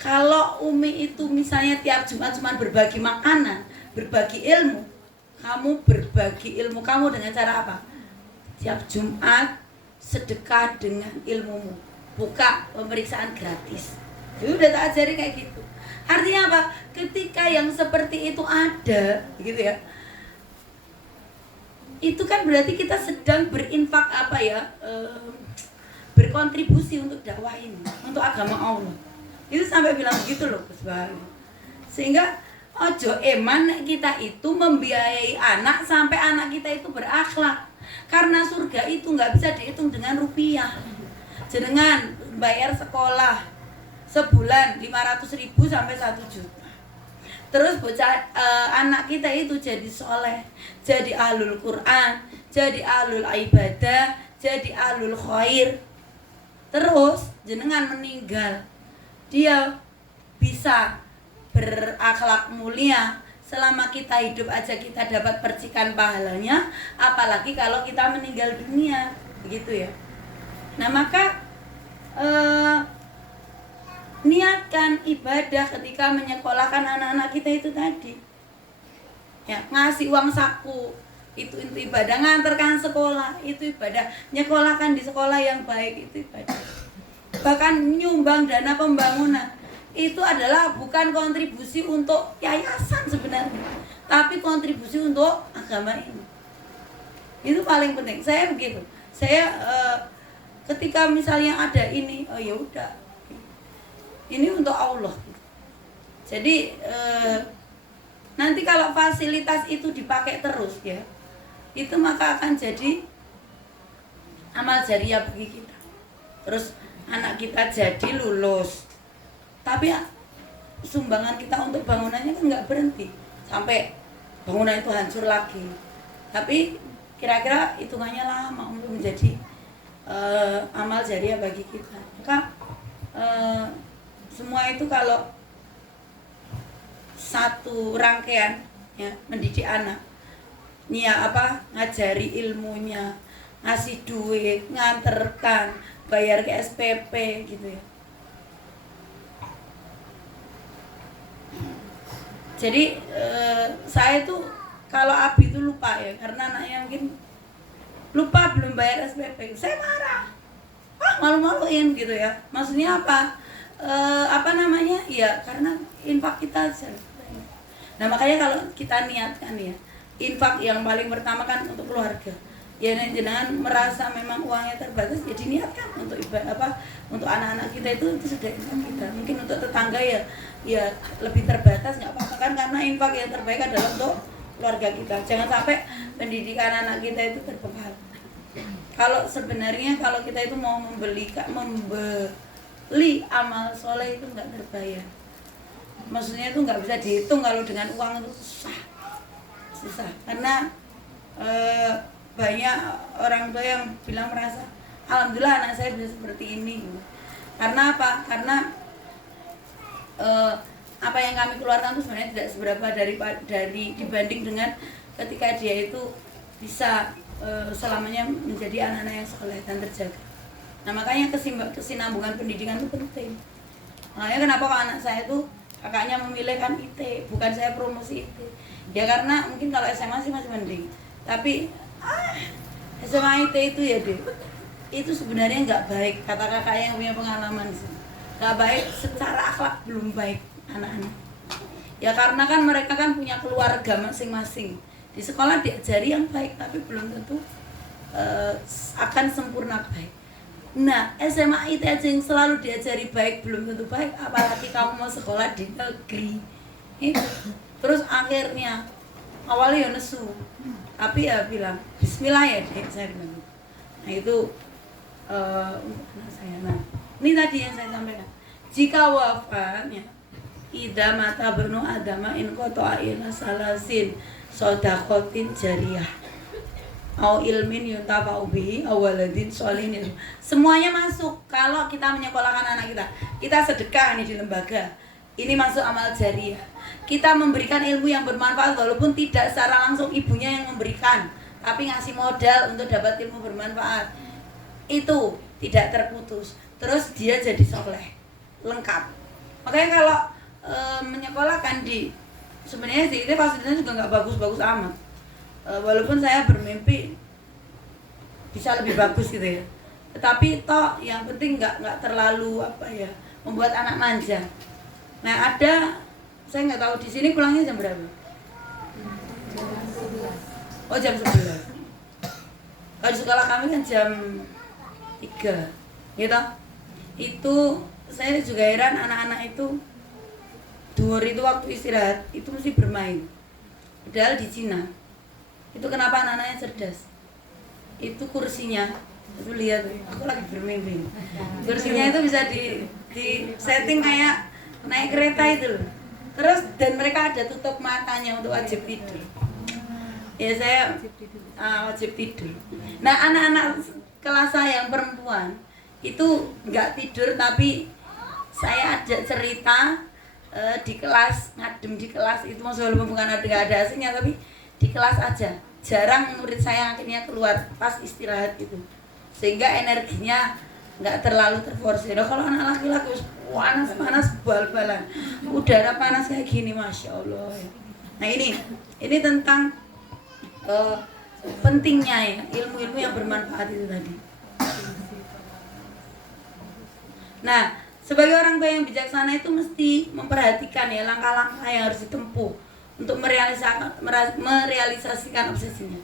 kalau Umi itu misalnya tiap Jumat cuma berbagi makanan, berbagi ilmu, kamu berbagi ilmu kamu dengan cara apa? Tiap Jumat sedekah dengan ilmumu, buka pemeriksaan gratis. Jadi udah tak ajari kayak gitu. Artinya apa? Ketika yang seperti itu ada, gitu ya. Itu kan berarti kita sedang berinfak apa ya? Berkontribusi untuk dakwah ini, untuk agama Allah. Itu sampai bilang begitu loh, Gus Bahayu. Sehingga ojo eman kita itu membiayai anak sampai anak kita itu berakhlak. Karena surga itu nggak bisa dihitung dengan rupiah. Jenengan bayar sekolah sebulan 500.000 sampai 1 juta. Terus bocah anak kita itu jadi soleh, jadi ahlul Quran, jadi ahlul ibadah, jadi ahlul khair. Terus jenengan meninggal, dia bisa berakhlak mulia. Selama kita hidup aja kita dapat percikan pahalanya, apalagi kalau kita meninggal dunia, begitu ya. Nah maka niatkan ibadah ketika menyekolahkan anak-anak kita itu tadi, ya, ngasih uang saku itu ibadah, nganterkan sekolah itu ibadah, nyekolahkan di sekolah yang baik itu ibadah, bahkan nyumbang dana pembangunan itu adalah bukan kontribusi untuk yayasan sebenarnya, tapi kontribusi untuk agama ini. Itu paling penting. Saya begitu, saya ketika misalnya ada ini, oh ya udah, ini untuk Allah. Jadi nanti kalau fasilitas itu dipakai terus ya, itu maka akan jadi amal jariah bagi kita. Terus anak kita jadi lulus, tapi sumbangan kita untuk bangunannya kan nggak berhenti sampai bangunan itu hancur lagi. Tapi kira-kira hitungannya lama untuk menjadi amal jariah bagi kita. Maka semua itu kalau satu rangkaian ya, mendidik anak, nia apa, ngajari ilmunya, ngasih duit, nganterkan, bayar ke SPP gitu ya. Jadi saya tuh kalau Abi itu lupa ya, karena anaknya mungkin lupa belum bayar SPP, saya marah, malu-maluin gitu ya. Maksudnya apa? Apa namanya ya, karena infak kita aja. Nah makanya kalau kita niatkan ya, infak yang paling pertama kan untuk keluarga ya, jangan merasa memang uangnya terbatas, jadi niatkan untuk untuk anak-anak kita itu sudah infak kita. Mungkin untuk tetangga ya lebih terbatas, nggak apa-apa kan, karena infak yang terbaik adalah untuk keluarga kita. Jangan sampai pendidikan anak kita itu terbengkalai. Kalau sebenarnya kalau kita itu mau membeli amal soleh itu nggak terbayar. Maksudnya itu nggak bisa dihitung kalau dengan uang itu susah. Karena banyak orang tua yang bilang merasa alhamdulillah anak saya bisa seperti ini. Karena apa? Karena apa yang kami keluarkan itu sebenarnya tidak seberapa dari dibanding dengan ketika dia itu bisa selamanya menjadi anak-anak yang soleh dan terjaga. Nah makanya kesinambungan pendidikan itu penting. Makanya kenapa kalau anak saya tuh kakaknya memilih kan IT, bukan saya promosi IT. Ya karena mungkin kalau SMA sih masih mending, tapi SMA IT itu ya deh, itu sebenarnya nggak baik. Kata kakak yang punya pengalaman sih, nggak baik, secara akhlak belum baik anak-anak. Ya karena kan mereka kan punya keluarga masing-masing. Di sekolah diajari yang baik, tapi belum tentu akan sempurna baik. Nah, SMA IT aja yang selalu diajari baik belum tentu baik, apalagi kamu mau sekolah di negeri. Terus akhirnya awalnya ya nesu, tapi ya bilang Bismillah ya dek, saya bilang. Nah itu untuk anak saya. Nah, ini tadi yang saya sampaikan. Jika wafat ya, idza mata banu adama in qata'a ila salasin shadaqatin jariyah au ilmin yuntafa'u bihi aw waladin sholihin. Semuanya masuk. Kalau kita menyekolahkan anak kita sedekah nih di lembaga, ini masuk amal jariyah. Kita memberikan ilmu yang bermanfaat walaupun tidak secara langsung ibunya yang memberikan, tapi ngasih modal untuk dapat ilmu bermanfaat, itu tidak terputus. Terus dia jadi soleh lengkap. Makanya kalau menyekolahkan di, sebenarnya sih itu fasilitasnya juga nggak bagus-bagus amat. Walaupun saya bermimpi bisa lebih bagus gitu ya, tetapi toh yang penting nggak terlalu apa ya, membuat anak manja. Nah ada, saya nggak tahu di sini pulangnya jam berapa? Oh jam 11. Kalau di sekolah kami kan jam 3 gitu. Itu saya juga heran, anak-anak itu duhur itu waktu istirahat itu mesti bermain. Padahal di Cina itu kenapa anak-anaknya cerdas? Itu kursinya, itu lihat, aku lagi bermimpi. Kursinya itu bisa di setting kayak naik kereta itu loh. Terus dan mereka ada tutup matanya untuk wajib tidur. Ya saya wajib tidur. Nah anak-anak kelas saya yang perempuan itu nggak tidur, tapi saya ajak cerita di kelas, ngadem di kelas itu, maksudnya walaupun bukan ada aslinya, tapi di kelas aja. Jarang murid saya akhirnya keluar pas istirahat gitu, sehingga energinya nggak terlalu terforsir. Kalau anak laki-laki panas bal-balan, udara panas kayak gini, masya Allah. Nah ini tentang pentingnya ya ilmu-ilmu yang bermanfaat itu tadi. Nah sebagai orang tua yang bijaksana itu mesti memperhatikan ya langkah-langkah yang harus ditempuh untuk merealisasikan obsesinya.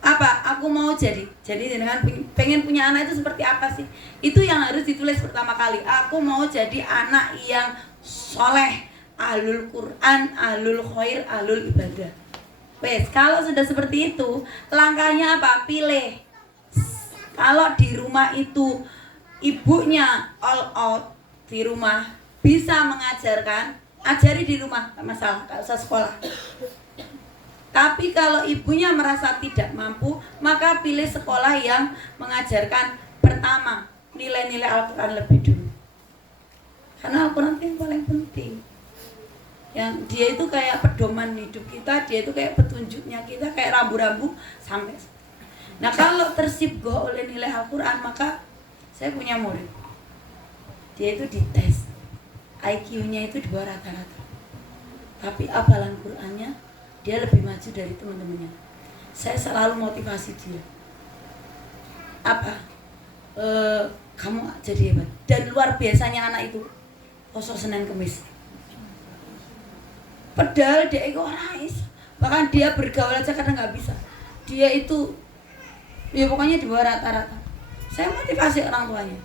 Apa? Aku mau jadi dengan pengen punya anak itu seperti apa sih? Itu yang harus ditulis pertama kali. Aku mau jadi anak yang soleh, ahlul Quran, ahlul khair, ahlul ibadah. Wes, kalau sudah seperti itu, langkahnya apa? Pilih. Kalau di rumah itu ibunya all out di rumah, bisa mengajarkan, ajari di rumah, tak masalah, tak usah sekolah. Tapi kalau ibunya merasa tidak mampu, maka pilih sekolah yang mengajarkan pertama nilai-nilai Al-Quran lebih dulu. Karena Al-Quran itu yang paling penting. Yang dia itu kayak pedoman hidup kita, dia itu kayak petunjuknya kita, kayak rambu-rambu sampai. Nah kalau tersibgoh oleh nilai Al-Quran, maka saya punya murid, dia itu dites IQ-nya itu di bawah rata-rata, tapi hafalan Qurannya dia lebih maju dari teman-temannya. Saya selalu motivasi dia, apa? Kamu jadi hebat. Dan luar biasanya anak itu kosong Senin Kemis. Padahal dia itu orang bahkan dia bergaul aja kadang nggak bisa. Dia itu ya pokoknya di bawah rata-rata. Saya motivasi orang tuanya.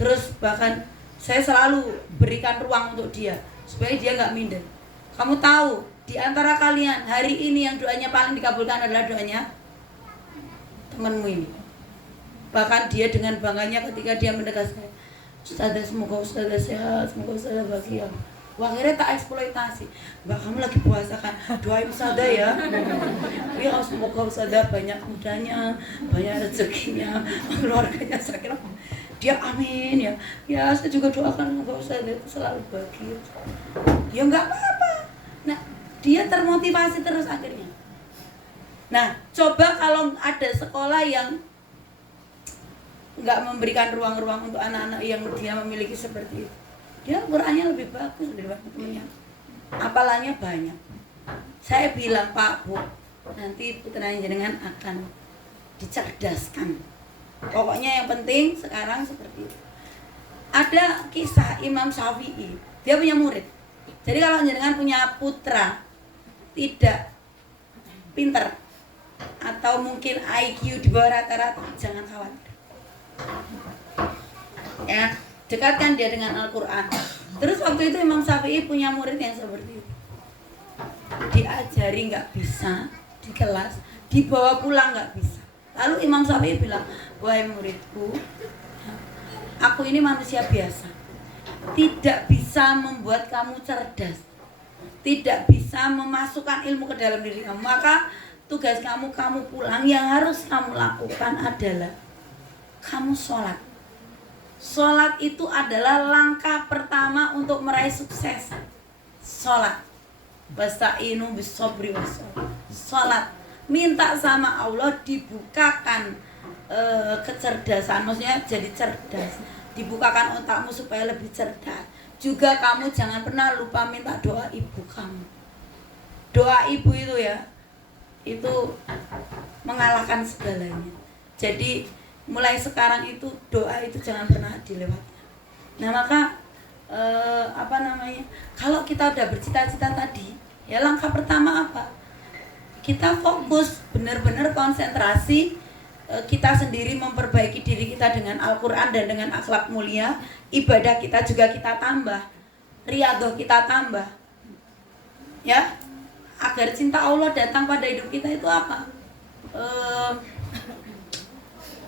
Terus bahkan saya selalu berikan ruang untuk dia supaya dia nggak minder. Kamu tahu, di antara kalian hari ini yang doanya paling dikabulkan adalah doanya temanmu ini. Bahkan dia dengan bangganya ketika dia mendekat saya, Ustazah semoga Ustazah sehat, semoga Ustazah bahagia. Wah, akhirnya tak eksploitasi. Mbak, kamu lagi puasa kan? Doain Ustazah ya. Ya semoga Ustazah banyak mudanya, banyak rezekinya, keluarganya. Saya kira dia amin ya. Ya saya juga doakan semoga Ustazah itu selalu bahagia. Ya nggak apa-apa. Nah dia termotivasi terus akhirnya. Nah coba kalau ada sekolah yang nggak memberikan ruang-ruang untuk anak-anak yang dia memiliki seperti itu, dia Qurannya lebih bagus daripada temannya. Hafalannya banyak. Saya bilang, Pak, Bu, nanti putra jenengan akan dicerdaskan. Pokoknya yang penting sekarang seperti itu. Ada kisah Imam Syafi'i, dia punya murid. Jadi kalau jenengan punya putra tidak pinter atau mungkin IQ di bawah rata-rata, jangan khawatir. Ya, dekatkan dia dengan Al-Quran. Terus waktu itu Imam Syafi'i punya murid yang seperti itu. Diajari nggak bisa di kelas, dibawa pulang nggak bisa. Lalu Imam Syafi'i bilang, wahai muridku, aku ini manusia biasa, tidak bisa membuat kamu cerdas, tidak bisa memasukkan ilmu ke dalam diri kamu. Maka tugas kamu pulang, yang harus kamu lakukan adalah kamu sholat. Sholat itu adalah langkah pertama untuk meraih sukses. Sholat. Wasta'inu bis-shobri was-sholat. Sholat. Minta sama Allah dibukakan kecerdasan, maksudnya jadi cerdas. Dibukakan otakmu supaya lebih cerdas. Juga kamu jangan pernah lupa minta doa ibu kamu. Doa ibu itu ya, itu mengalahkan segalanya. Jadi mulai sekarang itu doa itu jangan pernah dilewatkan. Nah maka kalau kita udah bercita-cita tadi, ya langkah pertama apa? Kita fokus, benar-benar konsentrasi, kita sendiri memperbaiki diri kita dengan Al-Quran dan dengan akhlak mulia. Ibadah kita juga kita tambah, riyadhah kita tambah, ya, agar cinta Allah datang pada hidup kita itu apa?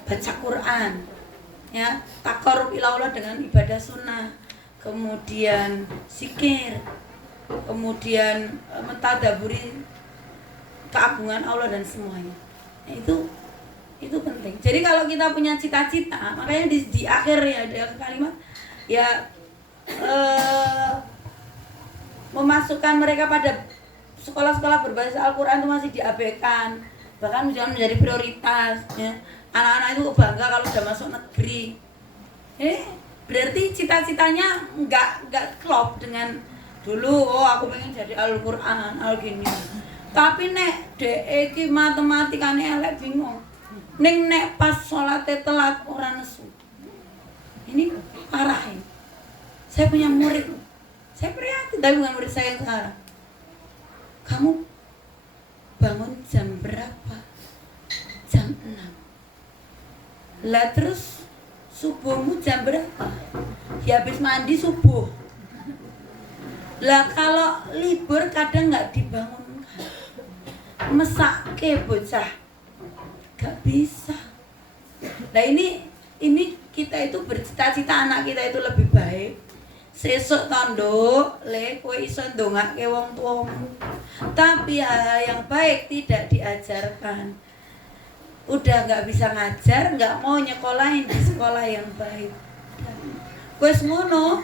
Baca Quran, ya, taqarrub ila Allah dengan ibadah sunnah, kemudian zikir, kemudian mentadaburi keagungan Allah dan semuanya. Nah, itu penting. Jadi kalau kita punya cita-cita, makanya di akhir ya ada kalimat ya, memasukkan mereka pada sekolah-sekolah berbasis Al-Quran itu masih diabaikan, bahkan jangan menjadi prioritas, ya. Anak-anak itu bangga kalau udah masuk negeri. Berarti cita-citanya nggak klop dengan dulu. Oh, aku pengen jadi Al-Quran, gini. Tapi nek dek iki matematikane elek bingung. Nek pas salate telat ora nesu. Ini parah ini. Saya punya murid. Saya prihatin tapi bukan murid saya yang sekarang. Kamu bangun jam berapa? Jam 6. Lah terus subuhmu jam berapa? Ya habis mandi subuh. Lah kalau libur kadang nggak dibangun. Mesake bocah gak bisa. Nah ini kita itu bercita-cita anak kita itu lebih baik. Sesuk tondo le kowe iso ndongake wong tuamu. Tapi hal yang baik tidak diajarkan. Udah gak bisa ngajar, gak mau nyekolahin di sekolah yang baik. Wes ngono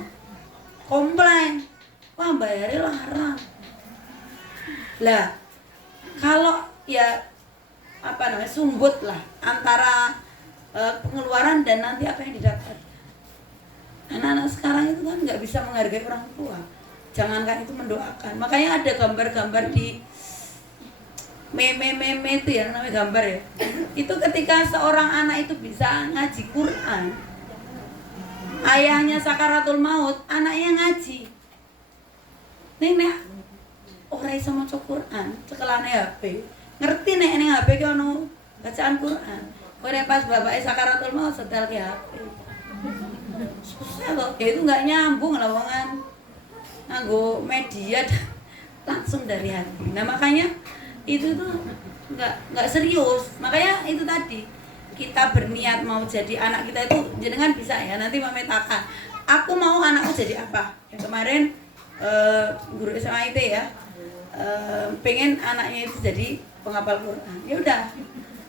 komplain. Wah bayarnya larang. Lah kalau ya sumbut lah antara pengeluaran dan nanti apa yang didapat. Anak-anak sekarang itu kan nggak bisa menghargai orang tua, jangankan itu mendoakan. Makanya ada gambar-gambar di meme itu ya, namanya gambar ya. Itu ketika seorang anak itu bisa ngaji Quran, ayahnya sakaratul maut, anaknya ngaji. Nek ora iso maca Quran, cekelane HP. Ngerti nek ning HP ki ono bacaan Quran. Kowe pas bapake sakaratul maut setel ke HP. Susah loh, ya itu enggak nyambung lawangan. Nganggo media langsung dari hati. Nah, makanya itu tuh enggak serius. Makanya itu tadi kita berniat mau jadi anak kita itu jenengan bisa ya nanti memetakan. Aku mau anakku jadi apa? Yang kemarin guru SMA IT ya. Pengen anaknya itu jadi penghafal Quran. Ya udah.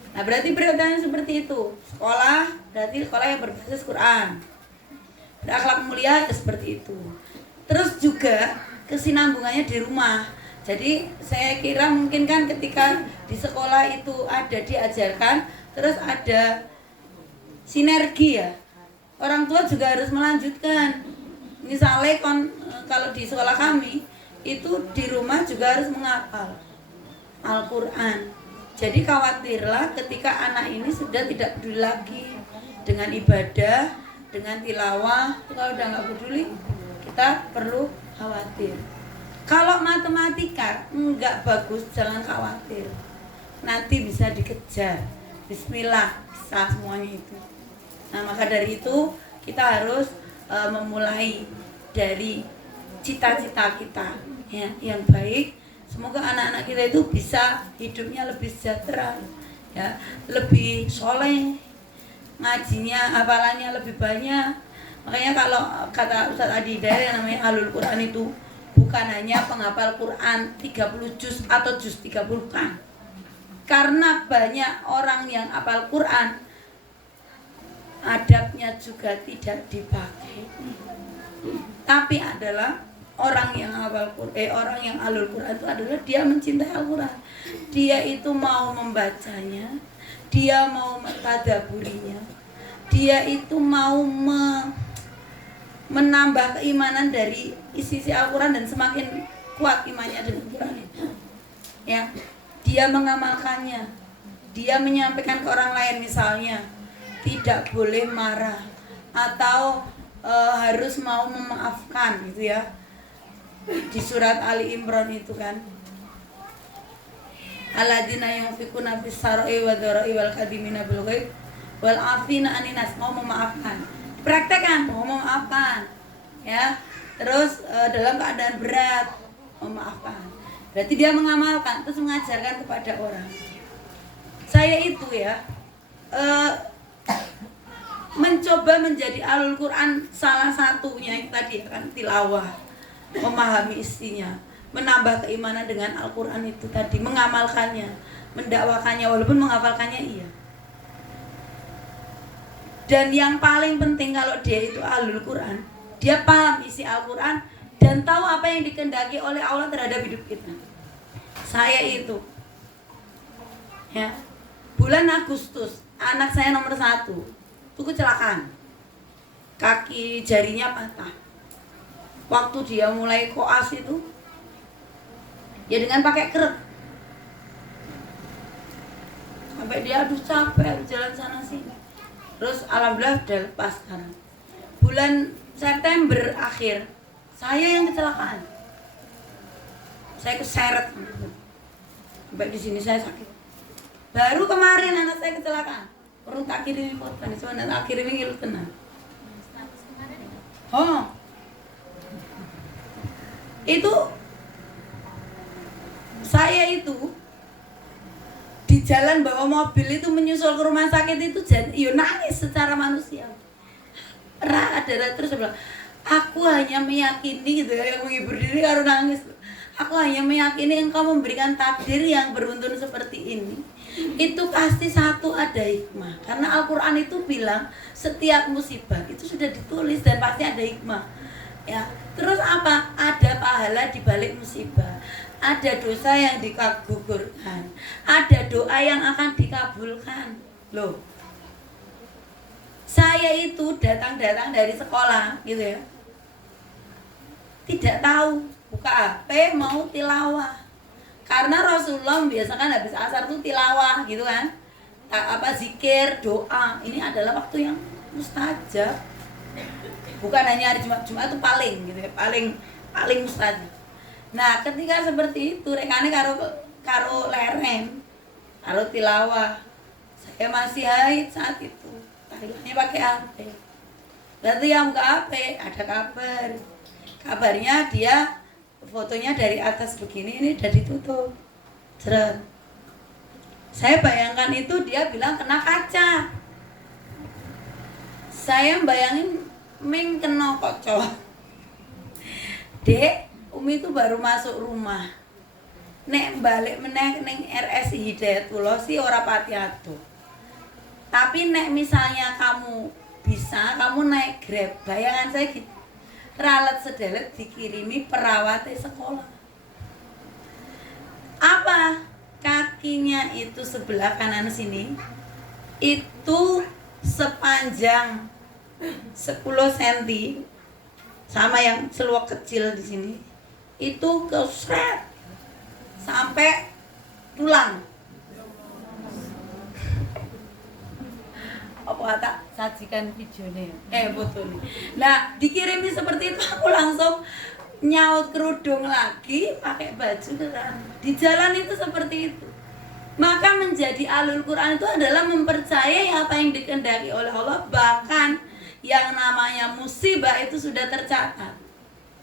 Nah, berarti prioritasnya seperti itu. Sekolah, berarti sekolah yang berbasis Quran. Berakhlak mulia ya seperti itu. Terus juga kesinambungannya di rumah. Jadi saya kira mungkin kan ketika di sekolah itu ada diajarkan, terus ada sinergi ya. Orang tua juga harus melanjutkan. Misalnya kalau di sekolah kami itu di rumah juga harus menghafal Al-Quran. Jadi khawatirlah ketika anak ini sudah tidak peduli lagi dengan ibadah, dengan tilawah. Kalau udah nggak peduli, kita perlu khawatir. Kalau matematika nggak bagus, jangan khawatir. Nanti bisa dikejar. Bismillah, bisa semuanya itu. Nah, maka dari itu kita harus memulai dari cita-cita kita ya, yang baik. Semoga anak-anak kita itu bisa hidupnya lebih sejahtera, ya, lebih soleh, ngajinya, hafalannya lebih banyak. Makanya kalau kata Ustadz Adi Hidayat yang namanya Ahlul Quran itu bukan hanya penghafal Quran 30 juz atau juz 30 kan. Karena banyak orang yang hafal Quran adabnya juga tidak dipakai. Tapi adalah orang yang hafal Quran, orang yang Ahlul Quran itu adalah dia mencintai Al-Quran. Dia itu mau membacanya, dia mau mentadaburinya, dia itu mau menambah keimanan dari isi Al-Quran dan semakin kuat imannya dengan Quran itu. Ya, dia mengamalkannya, dia menyampaikan ke orang lain misalnya tidak boleh marah atau harus mau memaafkan gitu ya. Di surat Ali Imran itu kan, alladzina yunfiquna fis sarai wa dharai wal kadhimina bil ghaib wal afina anin nas, mau memaafkan. Praktekkan mau memaafkan ya. Terus dalam keadaan berat memaafkan. Berarti dia mengamalkan terus mengajarkan kepada orang. Saya itu ya mencoba menjadi Ahlul Quran, salah satunya itu tadi kan tilawah, memahami isinya, menambah keimanan dengan Al-Quran itu tadi, mengamalkannya, mendakwakannya, walaupun menghafalkannya iya. Dan yang paling penting kalau dia itu Ahlul Quran, dia paham isi Al-Quran dan tahu apa yang dikehendaki oleh Allah terhadap hidup kita. Saya itu ya, bulan Agustus anak saya nomor 1 itu kecelakaan, kaki jarinya patah. Waktu dia mulai koas itu ya dengan pakai krek, sampai dia aduh capek jalan sana sini. Terus alhamdulillah udah lepas sekarang. Bulan September akhir saya yang kecelakaan, saya keseret sampai di sini saya sakit. Baru kemarin anak saya kecelakaan, orang tak kirim foto, cuma tak kirim ngilu tenang. Oh, itu saya itu di jalan bawa mobil itu menyusul ke rumah sakit itu yo nangis secara manusia. Ada terus saya bilang, aku hanya meyakini gitu ya, yang menghibur diri karena nangis. Aku hanya meyakini engkau memberikan takdir yang beruntun seperti ini. Itu pasti satu ada hikmah. Karena Al-Quran itu bilang setiap musibah itu sudah ditulis dan pasti ada hikmah. Ya, terus apa? Ada pahala di balik musibah. Ada dosa yang dikabulkan. Ada doa yang akan dikabulkan. Loh. Saya itu datang dari sekolah gitu ya. Tidak tahu, buka HP mau tilawah. Karena Rasulullah biasakan habis asar tuh tilawah gitu kan. Apa zikir, doa. Ini adalah waktu yang mustajab. Bukan hanya hari Jumat itu paling gitu ya, paling mustajab. Nah, ketika seperti itu rekane karo lereng, karo tilawah. Saya masih haid saat itu. Tahilahnya pakai HP. Berarti yang buka HP ada kabar. Kabarnya dia fotonya dari atas begini, ini udah ditutup. Seret. Saya bayangkan itu dia bilang kena kaca. Saya bayangin ming kena kocok. Dek, Umi itu baru masuk rumah. Nek balik meneh ning RSI Hidayatullah sih ora pati atuh. Tapi nek misalnya kamu bisa, kamu naik Grab. Bayangan saya gitu. Ralat sedelet dikirimi perawatnya sekolah. Apa? Kakinya itu sebelah kanan sini itu sepanjang 10 cm sama yang seluak kecil di sini. itu kesret sampai tulang. Apa kata Sajikan videonya. betul. Nah, dikirimi seperti itu aku langsung nyaut kerudung lagi, pakai baju keren. Di jalan itu seperti itu. Maka menjadi ahlul Quran itu adalah mempercayai apa yang dikehendaki oleh Allah, bahkan yang namanya musibah itu sudah tercatat.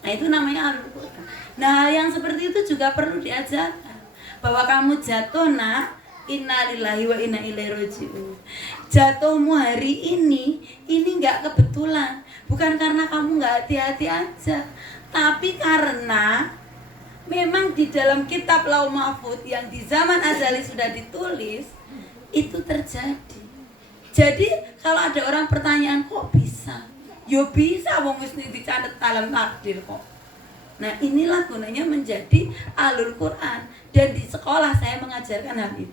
Nah, itu namanya ahlul Quran. Nah, hal yang seperti itu juga perlu diajarkan. Bahwa kamu jatuh, nak, innalillahi wa inna ilaihi raji'un. Jatuhmu hari ini nggak kebetulan. Bukan karena kamu nggak hati-hati aja, tapi karena memang di dalam kitab Lauh Mahfuz yang di zaman azali sudah ditulis, itu terjadi. Jadi kalau ada orang pertanyaan kok bisa? Yo bisa, wong wis dicatet dalam takdir kok. Nah, inilah gunanya menjadi ahlul Quran. Dan di sekolah saya mengajarkan hal itu.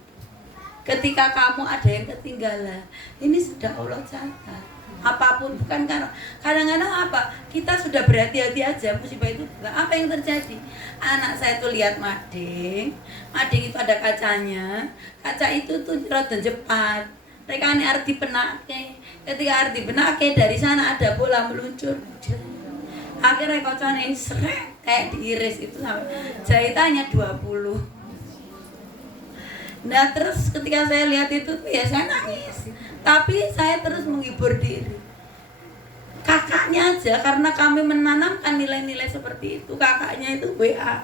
Ketika kamu ada yang ketinggalan, ini sudah Allah catat. Apapun, bukan karena kadang-kadang apa? Kita sudah berhati-hati aja, musibah itu apa yang terjadi? Anak saya tuh lihat mading itu ada kacanya, kaca itu tuh rada jepat. Rekane arep dipenake. Ketika arep dipenake, dari sana ada bola meluncur. Akhirnya kocone ini srek kayak diiris itu sampai jahitannya 20. Nah, terus ketika saya lihat itu ya saya nangis. Tapi saya terus menghibur diri. Kakaknya aja, karena kami menanamkan nilai-nilai seperti itu, kakaknya itu WA,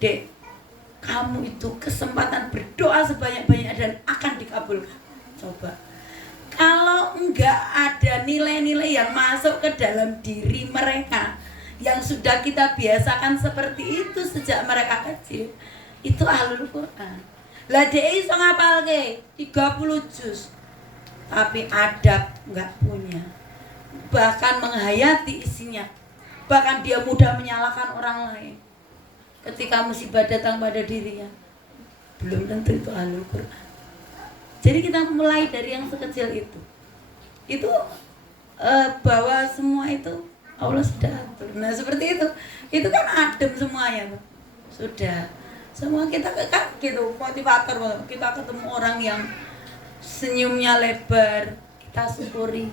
Dek, kamu itu kesempatan berdoa sebanyak-banyak dan akan dikabulkan. Coba, kalau enggak ada nilai-nilai yang masuk ke dalam diri mereka, yang sudah kita biasakan seperti itu sejak mereka kecil, itu ahlul Quran. Lah dia iso ngapalke 30 juz, tapi adab enggak punya. Bahkan menghayati isinya. Bahkan dia mudah menyalahkan orang lain ketika musibah datang pada dirinya. Belum tentu itu ahlul Quran. Jadi kita mulai dari yang sekecil itu. Itu bahwa semua itu Allah sudah atur. Nah, seperti itu. Itu kan adem semuanya. Sudah. Semua kita kan gitu, motivator. Kita ketemu orang yang senyumnya lebar, kita syukuri.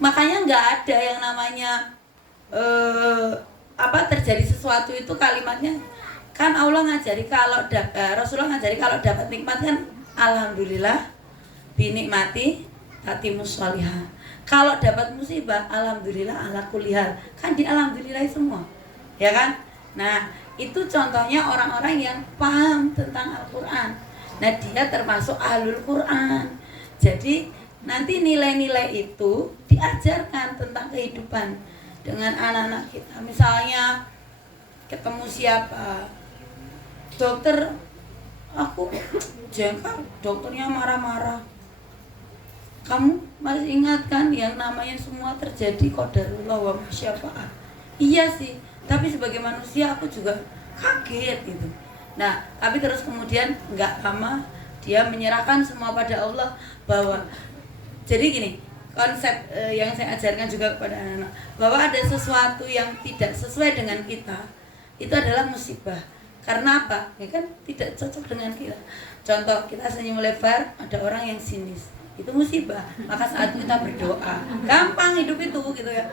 Makanya nggak ada yang namanya terjadi sesuatu itu kalimatnya kan Allah ngajari kalau Rasulullah ngajari kalau dapat nikmat kan alhamdulillah binikmati tatimus sholihah. Kalau dapat musibah alhamdulillah ala kulli hal. Kan di alhamdulillah semua. Ya kan? Nah, itu contohnya orang-orang yang paham tentang Al-Qur'an. Nah, dia termasuk ahlul Qur'an. Jadi nanti nilai-nilai itu diajarkan tentang kehidupan dengan anak-anak kita. Misalnya ketemu siapa, dokter, aku jengkel, dokternya marah-marah. Kamu masih ingat kan yang namanya semua terjadi qadarullah wa masyafa'ah. Iya sih, tapi sebagai manusia aku juga kaget gitu. Nah, tapi terus kemudian nggak lama dia menyerahkan semua pada Allah. Bahwa jadi gini, konsep yang saya ajarkan juga kepada anak-anak, bahwa ada sesuatu yang tidak sesuai dengan kita, itu adalah musibah. Karena apa? Ya kan tidak cocok dengan kita. Contoh, kita senyum lebar, ada orang yang sinis, itu musibah. Maka saat kita berdoa, gampang hidup itu gitu ya.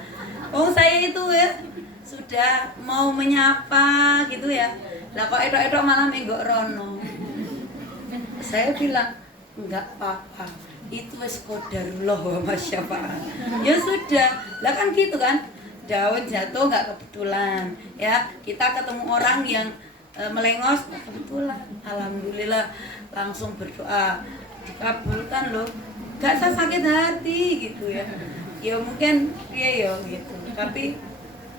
Oh, saya itu ya sudah mau menyapa gitu ya, lah kok edok-edok malah menggok rono. Saya bilang enggak apa-apa, itu wis qadarullah wa masyafa'ah. Ya sudah, lah kan gitu kan. Daun jatuh enggak kebetulan ya. Kita ketemu orang yang melengos kebetulan. Alhamdulillah langsung berdoa dikabulkan loh. Enggak usah sakit hati gitu ya. Ya mungkin ya gitu. Tapi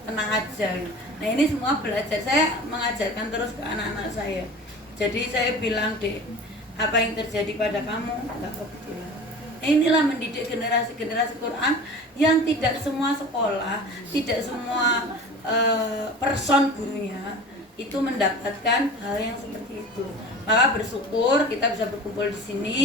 tenang aja. Nah, ini semua belajar. Saya mengajarkan terus ke anak-anak saya. Jadi saya bilang, Dek, apa yang terjadi pada kamu enggak kebetulan. Inilah mendidik generasi-generasi Quran yang tidak semua sekolah, tidak semua person gurunya itu mendapatkan hal yang seperti itu. Maka bersyukur kita bisa berkumpul di sini.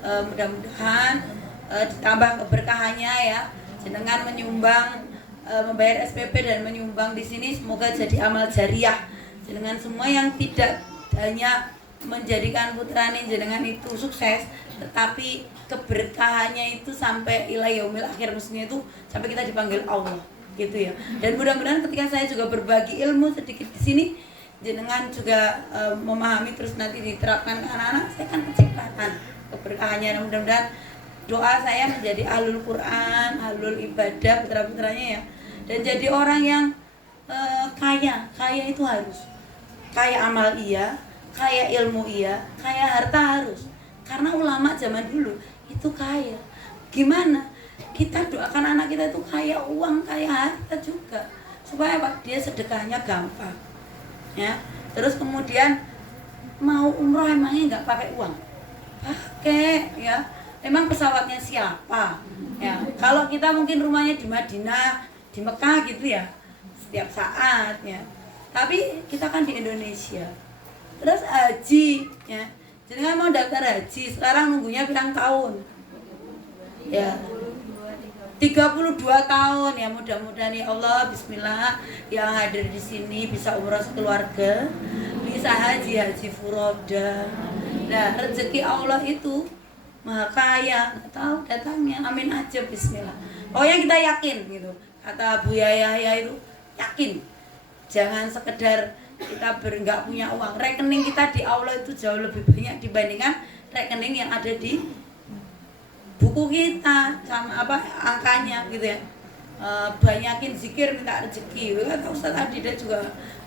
Mudah-mudahan ditambah keberkahannya ya, jenengan menyumbang membayar SPP dan menyumbang di sini, semoga jadi amal jariah dengan semua yang tidak hanya menjadikan putrane jenengan itu sukses, tetapi keberkahannya itu sampai ila yaumil akhir, maksudnya itu sampai kita dipanggil Allah gitu ya. Dan mudah-mudahan ketika saya juga berbagi ilmu sedikit di sini, jenengan juga memahami terus nanti diterapkan ke anak-anak, saya kan kecepatan keberkahannya. Dan mudah-mudahan doa saya menjadi ahlul Quran, ahlul ibadah putra-putranya ya, dan jadi orang yang kaya itu harus kaya amal iya, kaya ilmu iya, kaya harta harus. Karena ulama zaman dulu itu kaya. Gimana? Kita doakan anak kita itu kaya uang, kaya harta juga, supaya Pak dia sedekahnya gampang. Ya. Terus kemudian mau umroh emangnya nggak pakai uang? Pakai ya. Emang pesawatnya siapa? Ya. Kalau kita mungkin rumahnya di Madinah, di Mekah gitu ya, setiap saat ya. Tapi kita kan di Indonesia. Terus haji ya. Jadi kan mau daftar haji, sekarang nunggunya berapa tahun? Ya. 32 tahun ya, mudah-mudahan ya Allah, bismillah, yang hadir di sini bisa umrah sekeluarga, bisa haji furoda. Nah, rezeki Allah itu maha kaya, nggak tahu datangnya, amin aja, bismillah. Pokoknya kita yakin gitu. Kata Bu Yahya itu yakin. Jangan sekedar kita nggak punya uang. Rekening kita di Allah itu jauh lebih banyak dibandingkan rekening yang ada di buku kita sama apa angkanya gitu ya. Banyakin zikir minta rezeki. Kata Ustaz Adida juga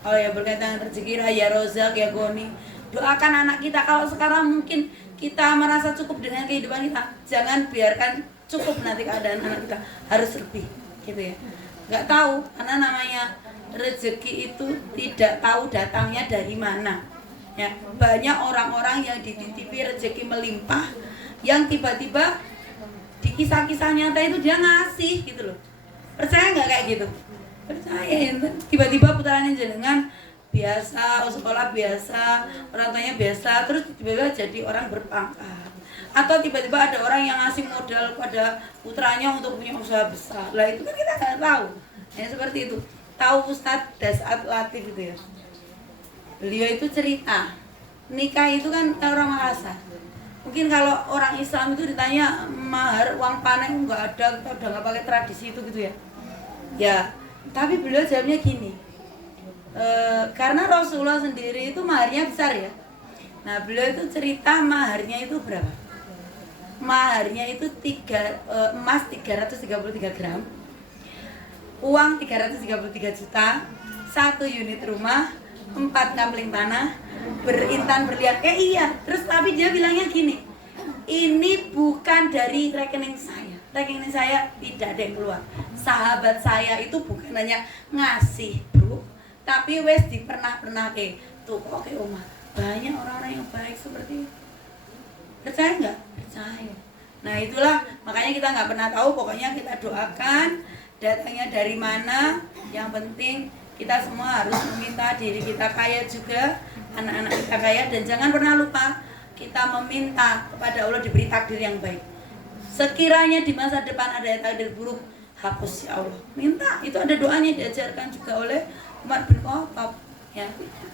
ya berkaitan rezeki, Raya Rozak ya Goni. Doakan anak kita. Kalau sekarang mungkin kita merasa cukup dengan kehidupan kita, jangan biarkan cukup nanti keadaan anak kita, harus lebih gitu ya. Nggak tahu, karena namanya rezeki itu tidak tahu datangnya dari mana ya. Banyak orang-orang yang dititipi rezeki melimpah, yang tiba-tiba di kisah-kisah nyata itu dia ngasih gitu loh. Percaya nggak kayak gitu? Percaya. Tiba-tiba putranya jenengan biasa, sekolah biasa, orang tuanya biasa, terus tiba-tiba jadi orang berpangkat. Atau tiba-tiba ada orang yang ngasih modal pada putranya untuk punya usaha besar. Lah itu kan kita nggak tahu. Ya seperti itu. Tahu Ustadz Dasat Latif itu ya. Beliau itu cerita, nikah itu kan orang Makassar. Mungkin kalau orang Islam itu ditanya mahar, uang panen nggak ada, kita udah nggak pakai tradisi itu gitu ya. Ya, tapi beliau jawabnya gini. Karena Rasulullah sendiri itu maharnya besar ya. Nah beliau itu cerita maharnya itu berapa? Maharnya itu emas 333 gram, uang 333 juta, 1 unit rumah, 4 kampling tanah, berintan berlian. Iya, terus tapi dia bilangnya gini, ini bukan dari rekening saya. Rekening saya tidak ada yang keluar. Sahabat saya itu bukan hanya ngasih bro, tapi wes pernah tuh kok ke Oma. Banyak orang-orang yang baik seperti itu. Percaya nggak? Percaya. Nah itulah makanya kita nggak pernah tahu. Pokoknya kita doakan datangnya dari mana. Yang penting kita semua harus meminta diri kita kaya juga, anak-anak kita kaya, dan jangan pernah lupa kita meminta kepada Allah diberi takdir yang baik. Sekiranya di masa depan ada takdir buruk, hapus ya Allah. Minta, itu ada doanya diajarkan juga oleh Umar bin Khattab. Ya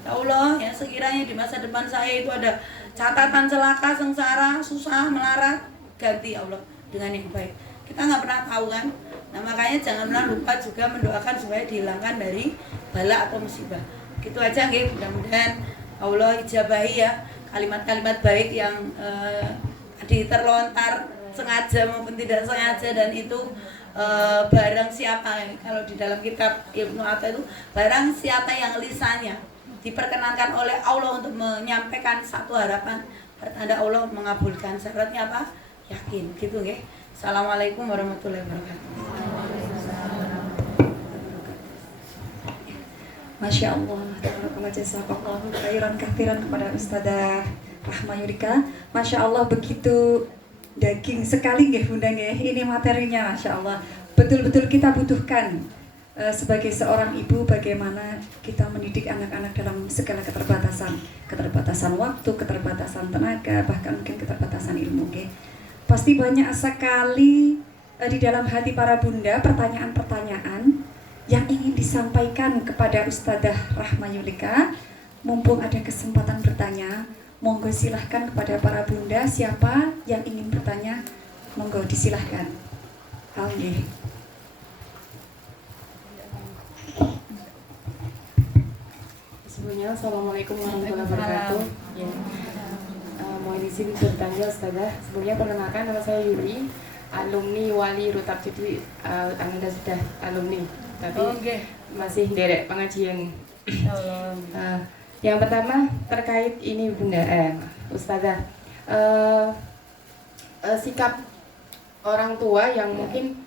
Allah, ya sekiranya di masa depan saya itu ada catatan celaka, sengsara, susah, melarat, ganti Allah dengan yang baik. Kita nggak pernah tahu kan. Nah makanya jangan pernah lupa juga mendoakan supaya dihilangkan dari bala atau musibah. Gitu aja nggih, mudah-mudahan Allah ijabahi ya kalimat-kalimat baik yang terlontar sengaja maupun tidak sengaja, dan itu barang siapa, kalau di dalam kitab Ibnu Atta itu, barang siapa yang lisannya diperkenankan oleh Allah untuk menyampaikan satu harapan, pertanda Allah mengabulkan. Syaratnya apa? Yakin, gitu nggih. Assalamualaikum warahmatullahi wabarakatuh. Masya Allah, jazakallahu khairan katsiran kepada Ustazah Rahma Yurika. Masya Allah, begitu daging sekali nggih Bunda nggih. Ini materinya Masya Allah. Betul-betul kita butuhkan sebagai seorang ibu, bagaimana kita mendidik anak-anak dalam segala keterbatasan waktu, keterbatasan tenaga, bahkan mungkin keterbatasan ilmu nggih. Pasti banyak sekali di dalam hati para bunda pertanyaan-pertanyaan yang ingin disampaikan kepada Ustadzah Rahma Yulika? Mumpung ada kesempatan bertanya, monggo silahkan kepada para bunda, siapa yang ingin bertanya, monggo disilahkan. Alhamdulillah. Sebelumnya, Assalamualaikum warahmatullahi wabarakatuh. Ya. Mohon izin bertanya Ustazah. Sebelumnya perkenalkan, nama saya Yuri, alumni Wali Rutab. Jadi Anda sudah alumni, tapi masih derek pengajian. Yang pertama terkait ini Bunda Ustazah, sikap orang tua yang mungkin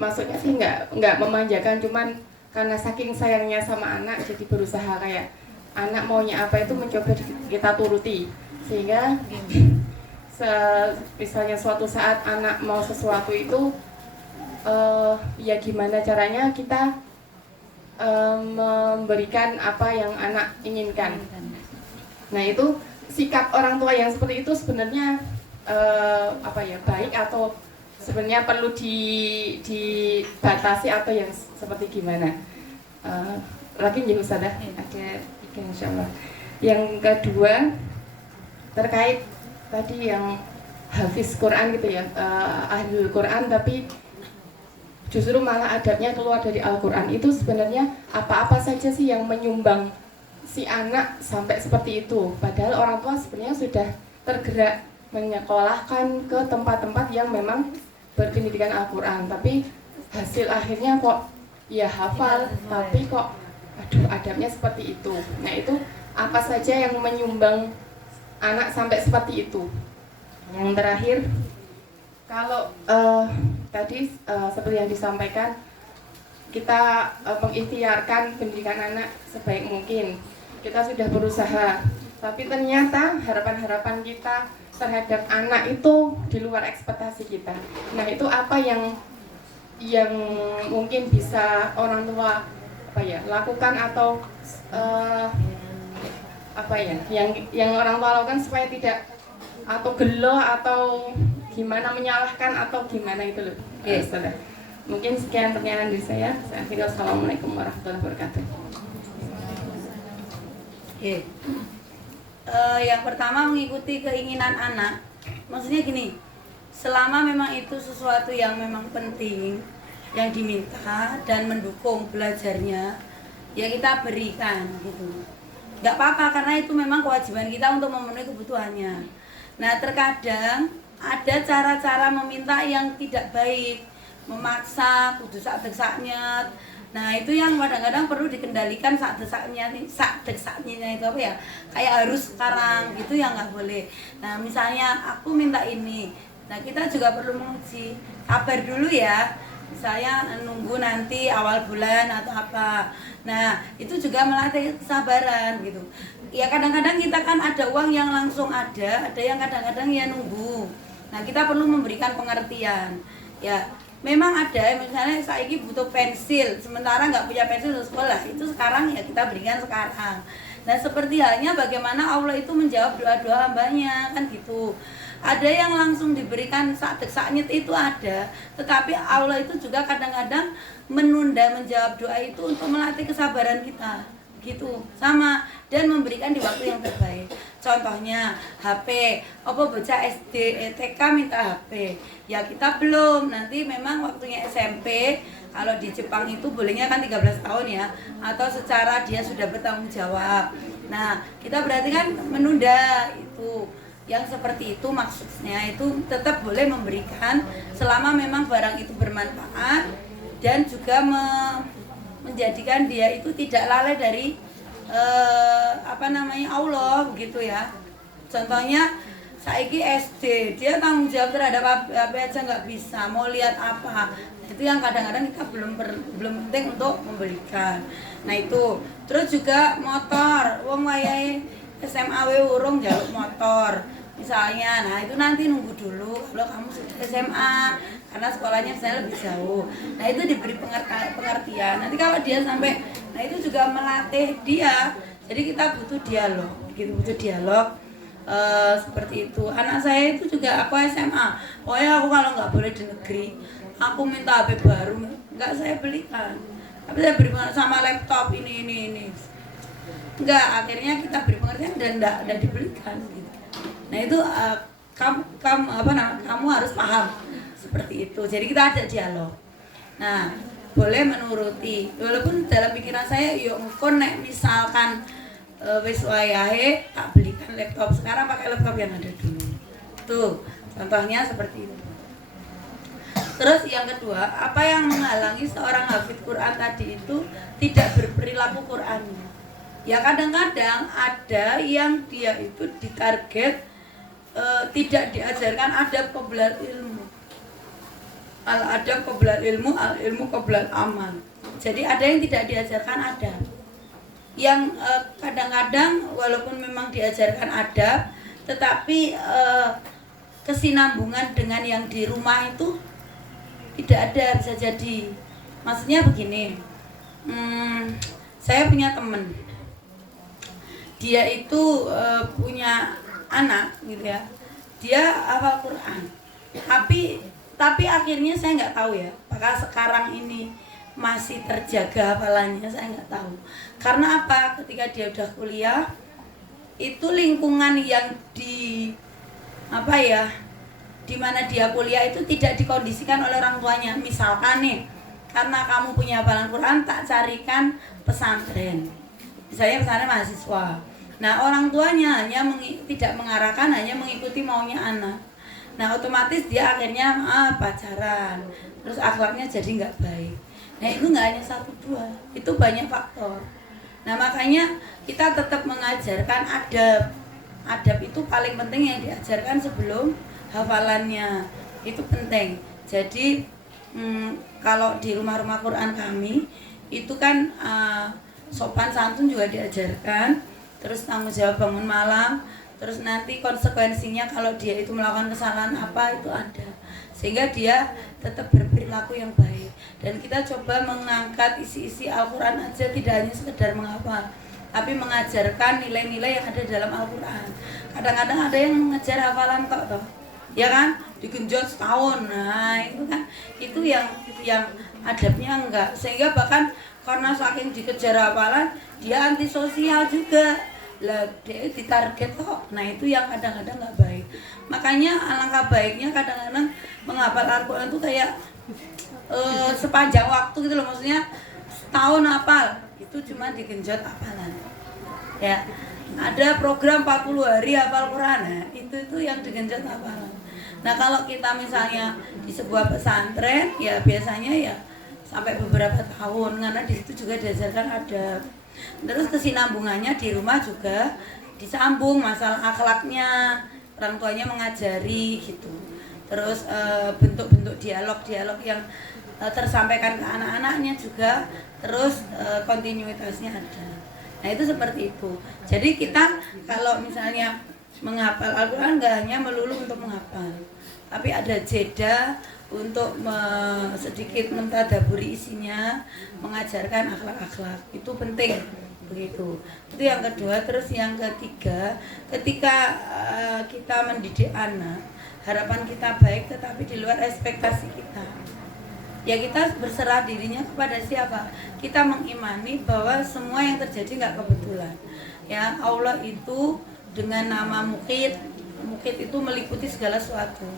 maksudnya sih nggak memanjakan, cuman karena saking sayangnya sama anak jadi berusaha kayak anak maunya apa itu mencoba kita turuti, sehingga misalnya suatu saat anak mau sesuatu itu ya gimana caranya kita memberikan apa yang anak inginkan. Nah itu sikap orang tua yang seperti itu sebenarnya baik atau sebenarnya perlu dibatasi atau yang seperti gimana? Lagi nih Ustazah, ada insyaallah. Yang kedua terkait tadi yang hafiz Quran gitu ya, ahlul Quran tapi justru malah adabnya keluar dari Al-Quran. Itu sebenarnya apa-apa saja sih yang menyumbang si anak sampai seperti itu? Padahal orang tua sebenarnya sudah tergerak menyekolahkan ke tempat-tempat yang memang berpendidikan Al-Quran, tapi hasil akhirnya kok ya hafal, tapi kok aduh adabnya seperti itu. Nah itu apa saja yang menyumbang anak sampai seperti itu? Yang terakhir, kalau tadi seperti yang disampaikan, kita mengikhtiarkan pendidikan anak sebaik mungkin. Kita sudah berusaha, tapi ternyata harapan-harapan kita terhadap anak itu di luar ekspektasi kita. Nah itu apa yang mungkin bisa orang tua lakukan atau yang orang tua lakukan supaya tidak atau gelo atau gimana menyalahkan atau gimana itu loh. Yes. Mungkin sekian pertanyaan dari saya. Saya akhiri, wassalamualaikum warahmatullahi wabarakatuh. Yang pertama mengikuti keinginan anak. Maksudnya gini, selama memang itu sesuatu yang memang penting, yang diminta dan mendukung belajarnya, ya kita berikan gitu. Nggak apa-apa karena itu memang kewajiban kita untuk memenuhi kebutuhannya. Nah terkadang ada cara-cara meminta yang tidak baik, memaksa, kudu sak-desaknya. Nah itu yang kadang-kadang perlu dikendalikan sak-desaknya itu apa ya? Kayak harus sekarang gitu ya nggak boleh. Nah misalnya aku minta ini, nah kita juga perlu menguji, sabar dulu ya. Misalnya nunggu nanti awal bulan atau apa. Nah itu juga melatih kesabaran gitu. Ya kadang-kadang kita kan ada uang yang langsung ada yang kadang-kadang ya nunggu. Nah kita perlu memberikan pengertian. Ya memang ada, misalnya saya ini butuh pensil, sementara nggak punya pensil untuk sekolah, itu sekarang ya kita berikan sekarang. Nah seperti halnya bagaimana Allah itu menjawab doa-doa hambanya kan gitu. Ada yang langsung diberikan sak-deksaknya itu ada, tetapi Allah itu juga kadang-kadang menunda menjawab doa itu untuk melatih kesabaran kita gitu sama, dan memberikan di waktu yang terbaik. Contohnya HP, apa bocah SD, TK minta HP, ya kita belum, nanti memang waktunya SMP. Kalau di Jepang itu bolehnya kan 13 tahun ya, atau secara dia sudah bertanggung jawab. Nah kita berarti kan menunda itu. Yang seperti itu maksudnya itu tetap boleh memberikan selama memang barang itu bermanfaat dan juga menjadikan dia itu tidak lalai dari Allah begitu ya. Contohnya saiki SD, dia tanggung jawab terhadap apa aja nggak bisa, mau lihat apa. Itu yang kadang-kadang kita belum penting untuk membelikan. Nah itu, terus juga motor, wong wayahe SMA urung jaluk motor. Misalnya, nah itu nanti nunggu dulu kalau kamu sudah SMA karena sekolahnya misalnya lebih jauh. Nah itu diberi pengertian. Nanti kalau dia sampai, nah itu juga melatih dia. Jadi kita butuh dialog, gitu butuh dialog seperti itu. Anak saya itu juga aku SMA. Pokoknya aku kalau nggak boleh di negeri, aku minta HP baru, nggak saya belikan. tapi saya beri pengertian sama laptop ini. Enggak, akhirnya kita beri pengertian dan enggak dibelikan gitu. Nah itu kamu harus paham seperti itu. Jadi kita ajak dialog. Nah, boleh menuruti. Walaupun dalam pikiran saya yo engko nek misalkan wis wayahe tak belikan laptop, sekarang pakai laptop yang ada dulu. Tuh, contohnya seperti itu. Terus yang kedua, apa yang menghalangi seorang hafid Quran tadi itu tidak berperilaku Qurani? Ya kadang-kadang ada yang dia itu ditarget tidak diajarkan adab qoblal ilmu. Al-adab qoblal ilmu, al-ilmu qoblal amal. Jadi ada yang tidak diajarkan adab. Yang kadang-kadang walaupun memang diajarkan adab, tetapi kesinambungan dengan yang di rumah itu tidak ada, bisa jadi. Maksudnya begini, saya punya teman, dia itu punya anak gitu ya, dia hafal Quran, tapi akhirnya saya nggak tahu ya, apakah sekarang ini masih terjaga hafalannya, saya nggak tahu. Karena apa? Ketika dia udah kuliah, itu lingkungan yang di mana dia kuliah itu tidak dikondisikan oleh orang tuanya. Misalkan nih, karena kamu punya hafalan Quran, tak carikan pesantren, misalnya pesantren mahasiswa. Nah orang tuanya hanya tidak mengarahkan, hanya mengikuti maunya anak. Nah otomatis dia akhirnya pacaran, terus akhlaknya jadi nggak baik. Nah itu nggak hanya 1, 2, itu banyak faktor. Nah makanya kita tetap mengajarkan adab. Adab itu paling penting yang diajarkan sebelum hafalannya, itu penting. Jadi kalau di rumah-rumah Quran kami itu kan sopan santun juga diajarkan, terus tanggung jawab bangun malam, terus nanti konsekuensinya kalau dia itu melakukan kesalahan apa itu ada, sehingga dia tetap berperilaku yang baik. Dan kita coba mengangkat isi-isi Al-Quran aja, tidak hanya sekedar menghafal, tapi mengajarkan nilai-nilai yang ada dalam Al-Quran. Kadang-kadang ada yang mengejar hafalan toh, ya kan, digenjot setahun. Nah itu kan, itu yang adabnya enggak, sehingga bahkan karena saking dikejar hafalan dia antisosial juga lah, dia ditarget kok. Nah itu yang kadang-kadang nggak baik. Makanya alangkah baiknya kadang-kadang menghafal Al-Quran itu kayak sepanjang waktu gitu loh, maksudnya setahun hafal itu cuma digenjot hafalan ya. Ada program 40 hari hafal Quran, nah, itu yang digenjot hafalan. Nah kalau kita misalnya di sebuah pesantren ya biasanya ya sampai beberapa tahun, karena di situ juga diajarkan adab. Terus kesinambungannya di rumah juga disambung, masalah akhlaknya orang tuanya mengajari gitu. Terus bentuk-bentuk dialog yang tersampaikan ke anak-anaknya juga, terus kontinuitasnya ada. Nah itu seperti itu. Jadi kita kalau misalnya menghafal Al-Quran nggak hanya melulu untuk menghafal, tapi ada jeda untuk sedikit mentadaburi isinya, mengajarkan akhlak-akhlak, itu penting begitu. Itu yang kedua. Terus yang ketiga, ketika kita mendidik anak, harapan kita baik tetapi di luar ekspektasi kita. Ya kita berserah dirinya kepada siapa? Kita mengimani bahwa semua yang terjadi nggak kebetulan. Ya Allah itu dengan nama Muqit itu meliputi segala sesuatu.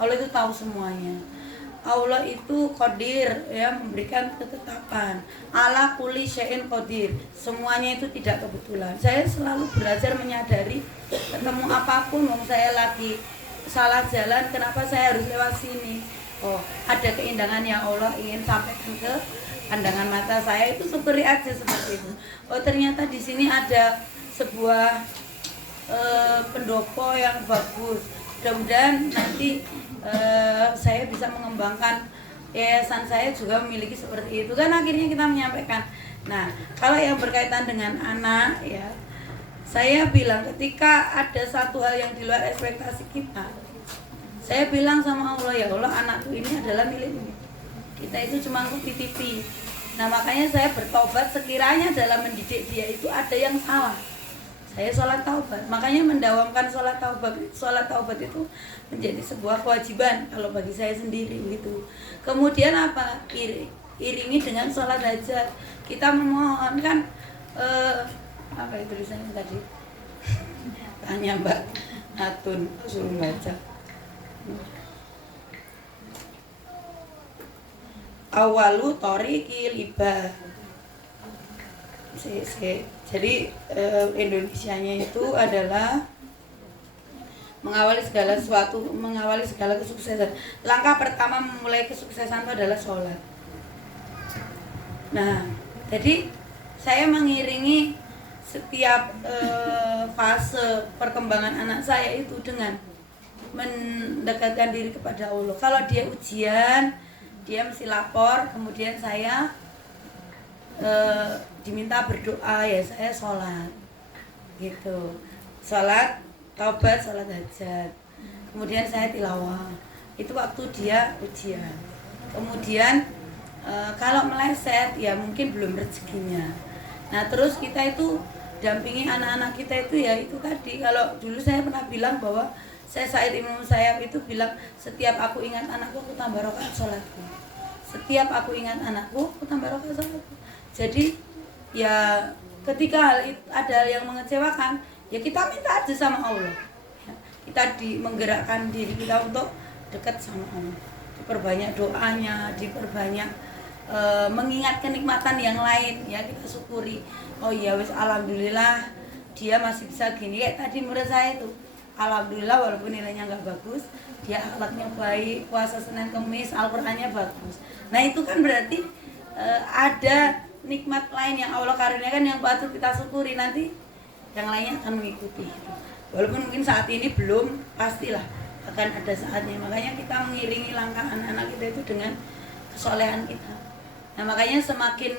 Allah itu tahu semuanya. Allah itu qadir, ya, memberikan ketetapan. Ala kulli syai'in qadir. Semuanya itu tidak kebetulan. Saya selalu belajar menyadari, ketemu apapun, saya lagi salah jalan, kenapa saya harus lewat sini? Oh, ada keindahan yang Allah ingin sampaikan ke pandangan mata saya, itu syukuri aja seperti itu. Oh, ternyata di sini ada sebuah pendopo yang bagus. Mudah-mudahan nanti saya bisa mengembangkan yayasan saya juga memiliki seperti itu, kan akhirnya kita menyampaikan. Nah, kalau yang berkaitan dengan anak ya, saya bilang ketika ada satu hal yang di luar ekspektasi kita, saya bilang sama Allah, ya Allah, anakku ini adalah milikmu. Kita itu cuma titipi. Nah makanya saya bertobat sekiranya dalam mendidik dia itu ada yang salah. Saya sholat taubat, makanya mendawamkan sholat taubat. Sholat taubat itu menjadi sebuah kewajiban kalau bagi saya sendiri gitu. Kemudian apa? iringi dengan sholat hajat. Kita memohon kan apa itu tulisannya tadi? Tanya Mbak Atun, suruh baca. Awalu torikil ibah. Jadi Indonesianya itu adalah mengawali segala sesuatu, mengawali segala kesuksesan. Langkah pertama memulai kesuksesan itu adalah sholat. Nah, jadi saya mengiringi setiap fase perkembangan anak saya itu dengan mendekatkan diri kepada Allah. Kalau dia ujian, dia mesti lapor, kemudian saya diminta berdoa, ya saya sholat gitu, sholat taubat, sholat hajat, kemudian saya tilawah. Itu waktu dia ujian. Kemudian kalau meleset ya mungkin belum rezekinya. Nah terus kita itu dampingi anak-anak kita itu ya itu tadi. Kalau dulu saya pernah bilang bahwa saya Said Ibnu Musayyab itu bilang, setiap aku ingat anakku aku tambah rakaat sholatku. Setiap aku ingat anakku aku tambah rakaat sholatku. Jadi ya ketika ada hal yang mengecewakan, ya kita minta aja sama Allah. Kita menggerakkan diri kita untuk dekat sama Allah. Diperbanyak doanya, diperbanyak mengingat kenikmatan yang lain, ya kita syukuri. Oh iya wis alhamdulillah dia masih bisa gini. Kayak tadi murid saya itu, alhamdulillah walaupun nilainya nggak bagus, dia akhlaknya baik, puasa Senin Kemis, Al-Qur'annya bagus. Nah itu kan berarti ada nikmat lain yang Allah karuniakan yang patut kita syukuri, nanti yang lainnya akan mengikuti. Walaupun mungkin saat ini belum, pastilah akan ada saatnya. Makanya kita mengiringi langkah anak-anak kita itu dengan kesolehan kita. Nah makanya semakin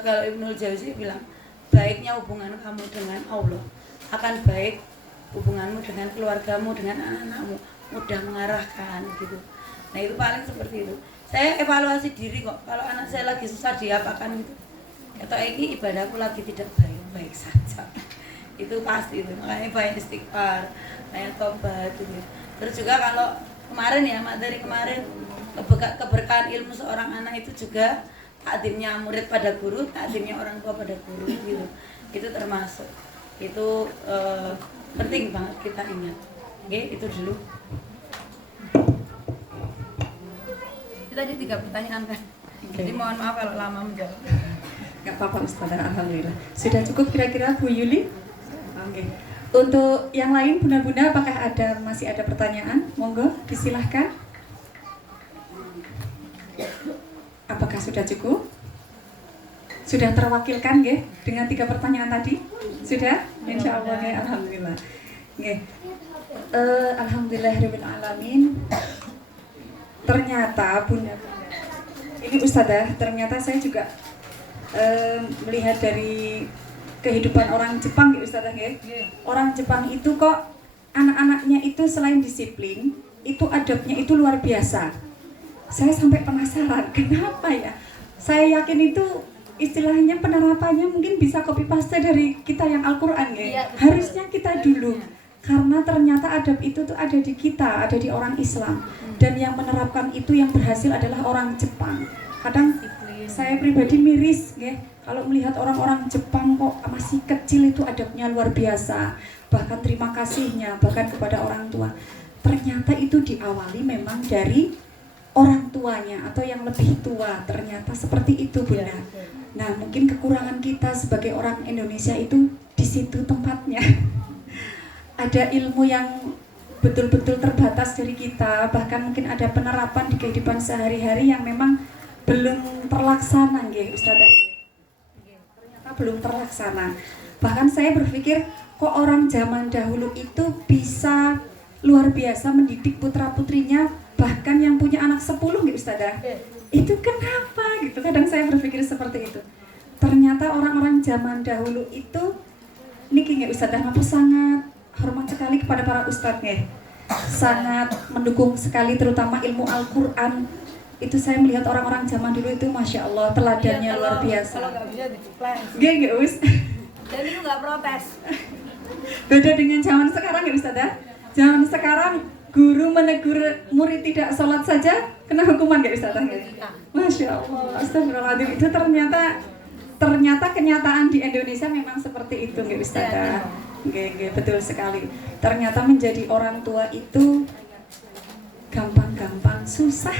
kalau Ibnul Jauzi bilang, baiknya hubungan kamu dengan Allah akan baik hubunganmu dengan keluargamu, dengan anak-anakmu, mudah mengarahkan gitu. Nah itu paling seperti itu. Saya evaluasi diri kok, kalau anak saya lagi susah diapakan gitu, atau ini ibadahku lagi tidak baik saja, itu pasti itu. Makanya banyak istighfar, banyak tobat gitu. Terus juga kalau kemarin ya, materi kemarin, keberkahan ilmu seorang anak itu juga takdimnya murid pada guru, takdimnya orang tua pada guru gitu. Itu termasuk, itu penting banget kita ingat. Oke, itu dulu. Tadi 3 pertanyaan kan. Jadi mohon maaf kalau lama menjawab. Nggak apa-apa Ustazah, alhamdulillah. Sudah cukup kira-kira Bu Yuli? Oke. Untuk yang lain bunda-bunda, apakah masih ada pertanyaan? Monggo disilahkan. Apakah sudah cukup? Sudah terwakilkan nggih dengan 3 pertanyaan tadi? Sudah? Insya Allah ya, alhamdulillah. Nggih. Alhamdulillahirabbil alamin. Ternyata bunda, ini Ustazah, ternyata saya juga melihat dari kehidupan orang Jepang gitu Ustazah ya. Orang Jepang itu kok anak-anaknya itu selain disiplin, itu adabnya itu luar biasa. Saya sampai penasaran, kenapa ya? Saya yakin itu istilahnya penerapannya mungkin bisa copy paste dari kita yang Al-Qur'an ya. Harusnya kita dulu. Karena ternyata adab itu tuh ada di kita, ada di orang Islam. Dan yang menerapkan itu yang berhasil adalah orang Jepang. Kadang saya pribadi miris ya, kalau melihat orang-orang Jepang kok masih kecil itu adabnya luar biasa. Bahkan terima kasihnya, bahkan kepada orang tua. Ternyata itu diawali memang dari orang tuanya atau yang lebih tua. Ternyata seperti itu Bunda. Nah mungkin kekurangan kita sebagai orang Indonesia itu di situ tempatnya. Ada ilmu yang betul-betul terbatas dari kita, bahkan mungkin ada penerapan di kehidupan sehari-hari yang memang belum terlaksana nggih Ustazah. Ternyata belum terlaksana. Bahkan saya berpikir kok orang zaman dahulu itu bisa luar biasa mendidik putra-putrinya, bahkan yang punya anak 10 nggih Ustazah. Itu kenapa gitu? Kadang saya berpikir seperti itu. Ternyata orang-orang zaman dahulu itu niki nggih Ustazah, aku sangat hormat sekali kepada para ustadz ya, sangat mendukung sekali terutama ilmu Al-Quran. Itu saya melihat orang-orang zaman dulu itu Masya Allah teladannya luar biasa. Kalau nggak bisa diplan. Gak Us. Dan itu nggak protes. Beda dengan zaman sekarang ya Ustazah. Zaman sekarang guru menegur murid tidak sholat saja kena hukuman nggak Ustazah? Masya Allah, astagfirullahaladzim. Itu ternyata kenyataan di Indonesia memang seperti itu nggak Ustazah? Nggak, betul sekali. Ternyata menjadi orang tua itu gampang-gampang susah.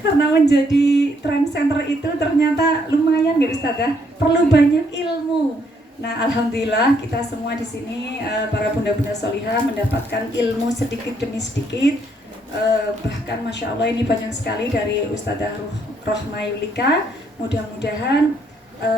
Karena menjadi trend center itu ternyata lumayan nggak Ustazah? Perlu banyak ilmu. Nah, alhamdulillah kita semua di sini para bunda-bunda solihah mendapatkan ilmu sedikit demi sedikit. Bahkan masya Allah ini banyak sekali dari Ustazah Rohma Yulika. Mudah-mudahan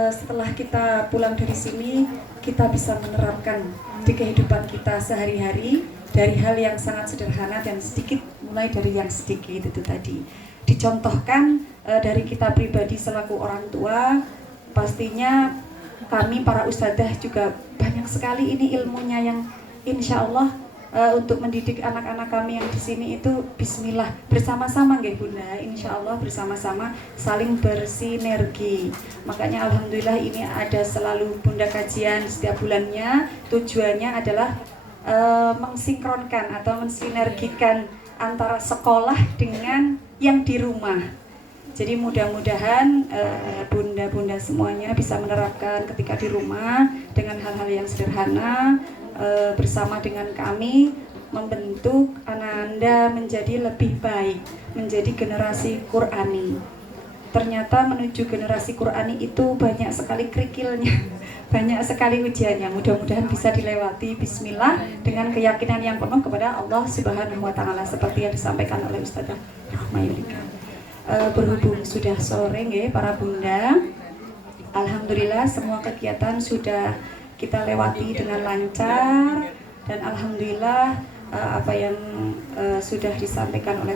setelah kita pulang dari sini kita bisa menerapkan di kehidupan kita sehari-hari dari hal yang sangat sederhana dan sedikit, mulai dari yang sedikit itu tadi. Dicontohkan dari kita pribadi selaku orang tua, pastinya kami para ustadzah juga banyak sekali ini ilmunya yang insya Allah untuk mendidik anak-anak kami yang di sini itu bismillah bersama-sama nggih Bunda, insya Allah bersama-sama saling bersinergi. Makanya alhamdulillah ini ada selalu Bunda kajian setiap bulannya, tujuannya adalah mensinkronkan atau mensinergikan antara sekolah dengan yang di rumah. Jadi mudah-mudahan bunda-bunda semuanya bisa menerapkan ketika di rumah dengan hal-hal yang sederhana, bersama dengan kami membentuk anak Anda menjadi lebih baik, menjadi generasi Qur'ani. Ternyata menuju generasi Qur'ani itu banyak sekali kerikilnya, banyak sekali ujiannya. Mudah-mudahan bisa dilewati bismillah dengan keyakinan yang penuh kepada Allah Subhanahu wa taala seperti yang disampaikan oleh Ustazah Rohma Yulika. Berhubung sudah sore nggih para bunda, alhamdulillah semua kegiatan sudah kita lewati dengan lancar dan alhamdulillah apa yang sudah disampaikan oleh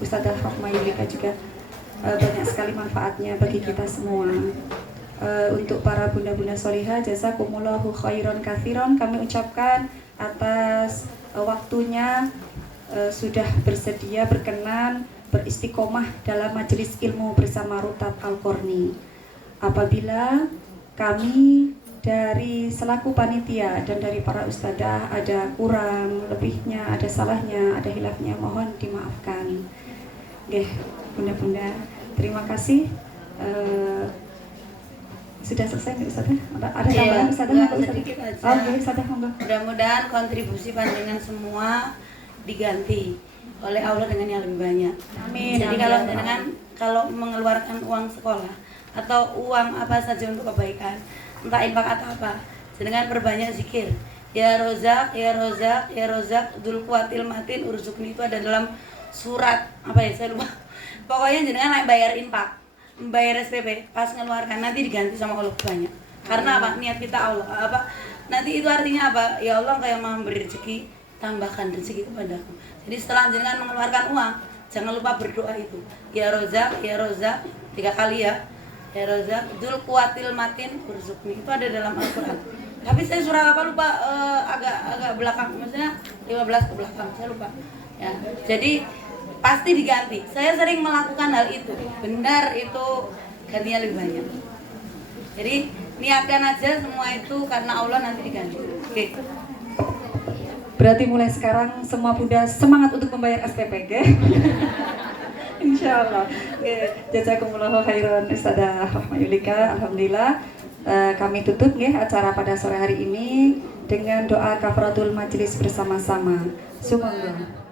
Ustazah Rohma Yulika juga banyak sekali manfaatnya bagi kita semua. Untuk para bunda-bunda solihah, jazakumullahu khairan katsiran kami ucapkan atas waktunya sudah bersedia berkenan beristiqomah dalam majelis ilmu bersama Rutab Al-Qarni. Apabila kami dari selaku panitia dan dari para ustadzah ada kurang lebihnya, ada salahnya, ada hilafnya, mohon dimaafkan. Oke, bunda-bunda, terima kasih. Sudah selesai nih Ustazah? Ada tambahan Ustazah? Sedikit aja. Oke, Ustazah, monggo. Mudah-mudahan kontribusi panjenengan semua diganti oleh Allah dengan yang lebih banyak. Amin. Jadi kalau mengeluarkan uang sekolah atau uang apa saja untuk kebaikan, entah infak atau apa, dengan perbanyak zikir. Ya Rozak, ya Rozak, ya Rozak, Dzul Quwwatil Matin Urzukni, itu ada dalam surat apa ya saya lupa. Pokoknya jenengan bayar infak, bayar SPP, pas ngeluarkan nanti diganti sama Allah banyak. Karena apa? Niat kita Allah. Nanti itu artinya apa? Ya Allah kayak memberi rezeki, tambahkan rezeki kepadaku. Jadi setelah jenengan mengeluarkan uang, jangan lupa berdoa itu. Ya Rozak, 3 kali ya. Ya Rozak, Dzul Quwwatil Matin Urzukni, itu ada dalam Al-Qur'an. Tapi saya surah apa lupa, agak belakang, maksudnya 15 ke belakang, saya lupa. Ya. Jadi pasti diganti. Saya sering melakukan hal itu. Benar itu gantinya lebih banyak. Jadi niatkan aja semua itu karena Allah nanti diganti. Oke. Berarti mulai sekarang semua bunda semangat untuk membayar SPP, oke? Insya Allah. Jazakumullahu khairan Ustazah Rohma Yulika. Alhamdulillah kami tutup acara pada sore hari ini dengan doa kafaratul majlis bersama-sama. Sumangga.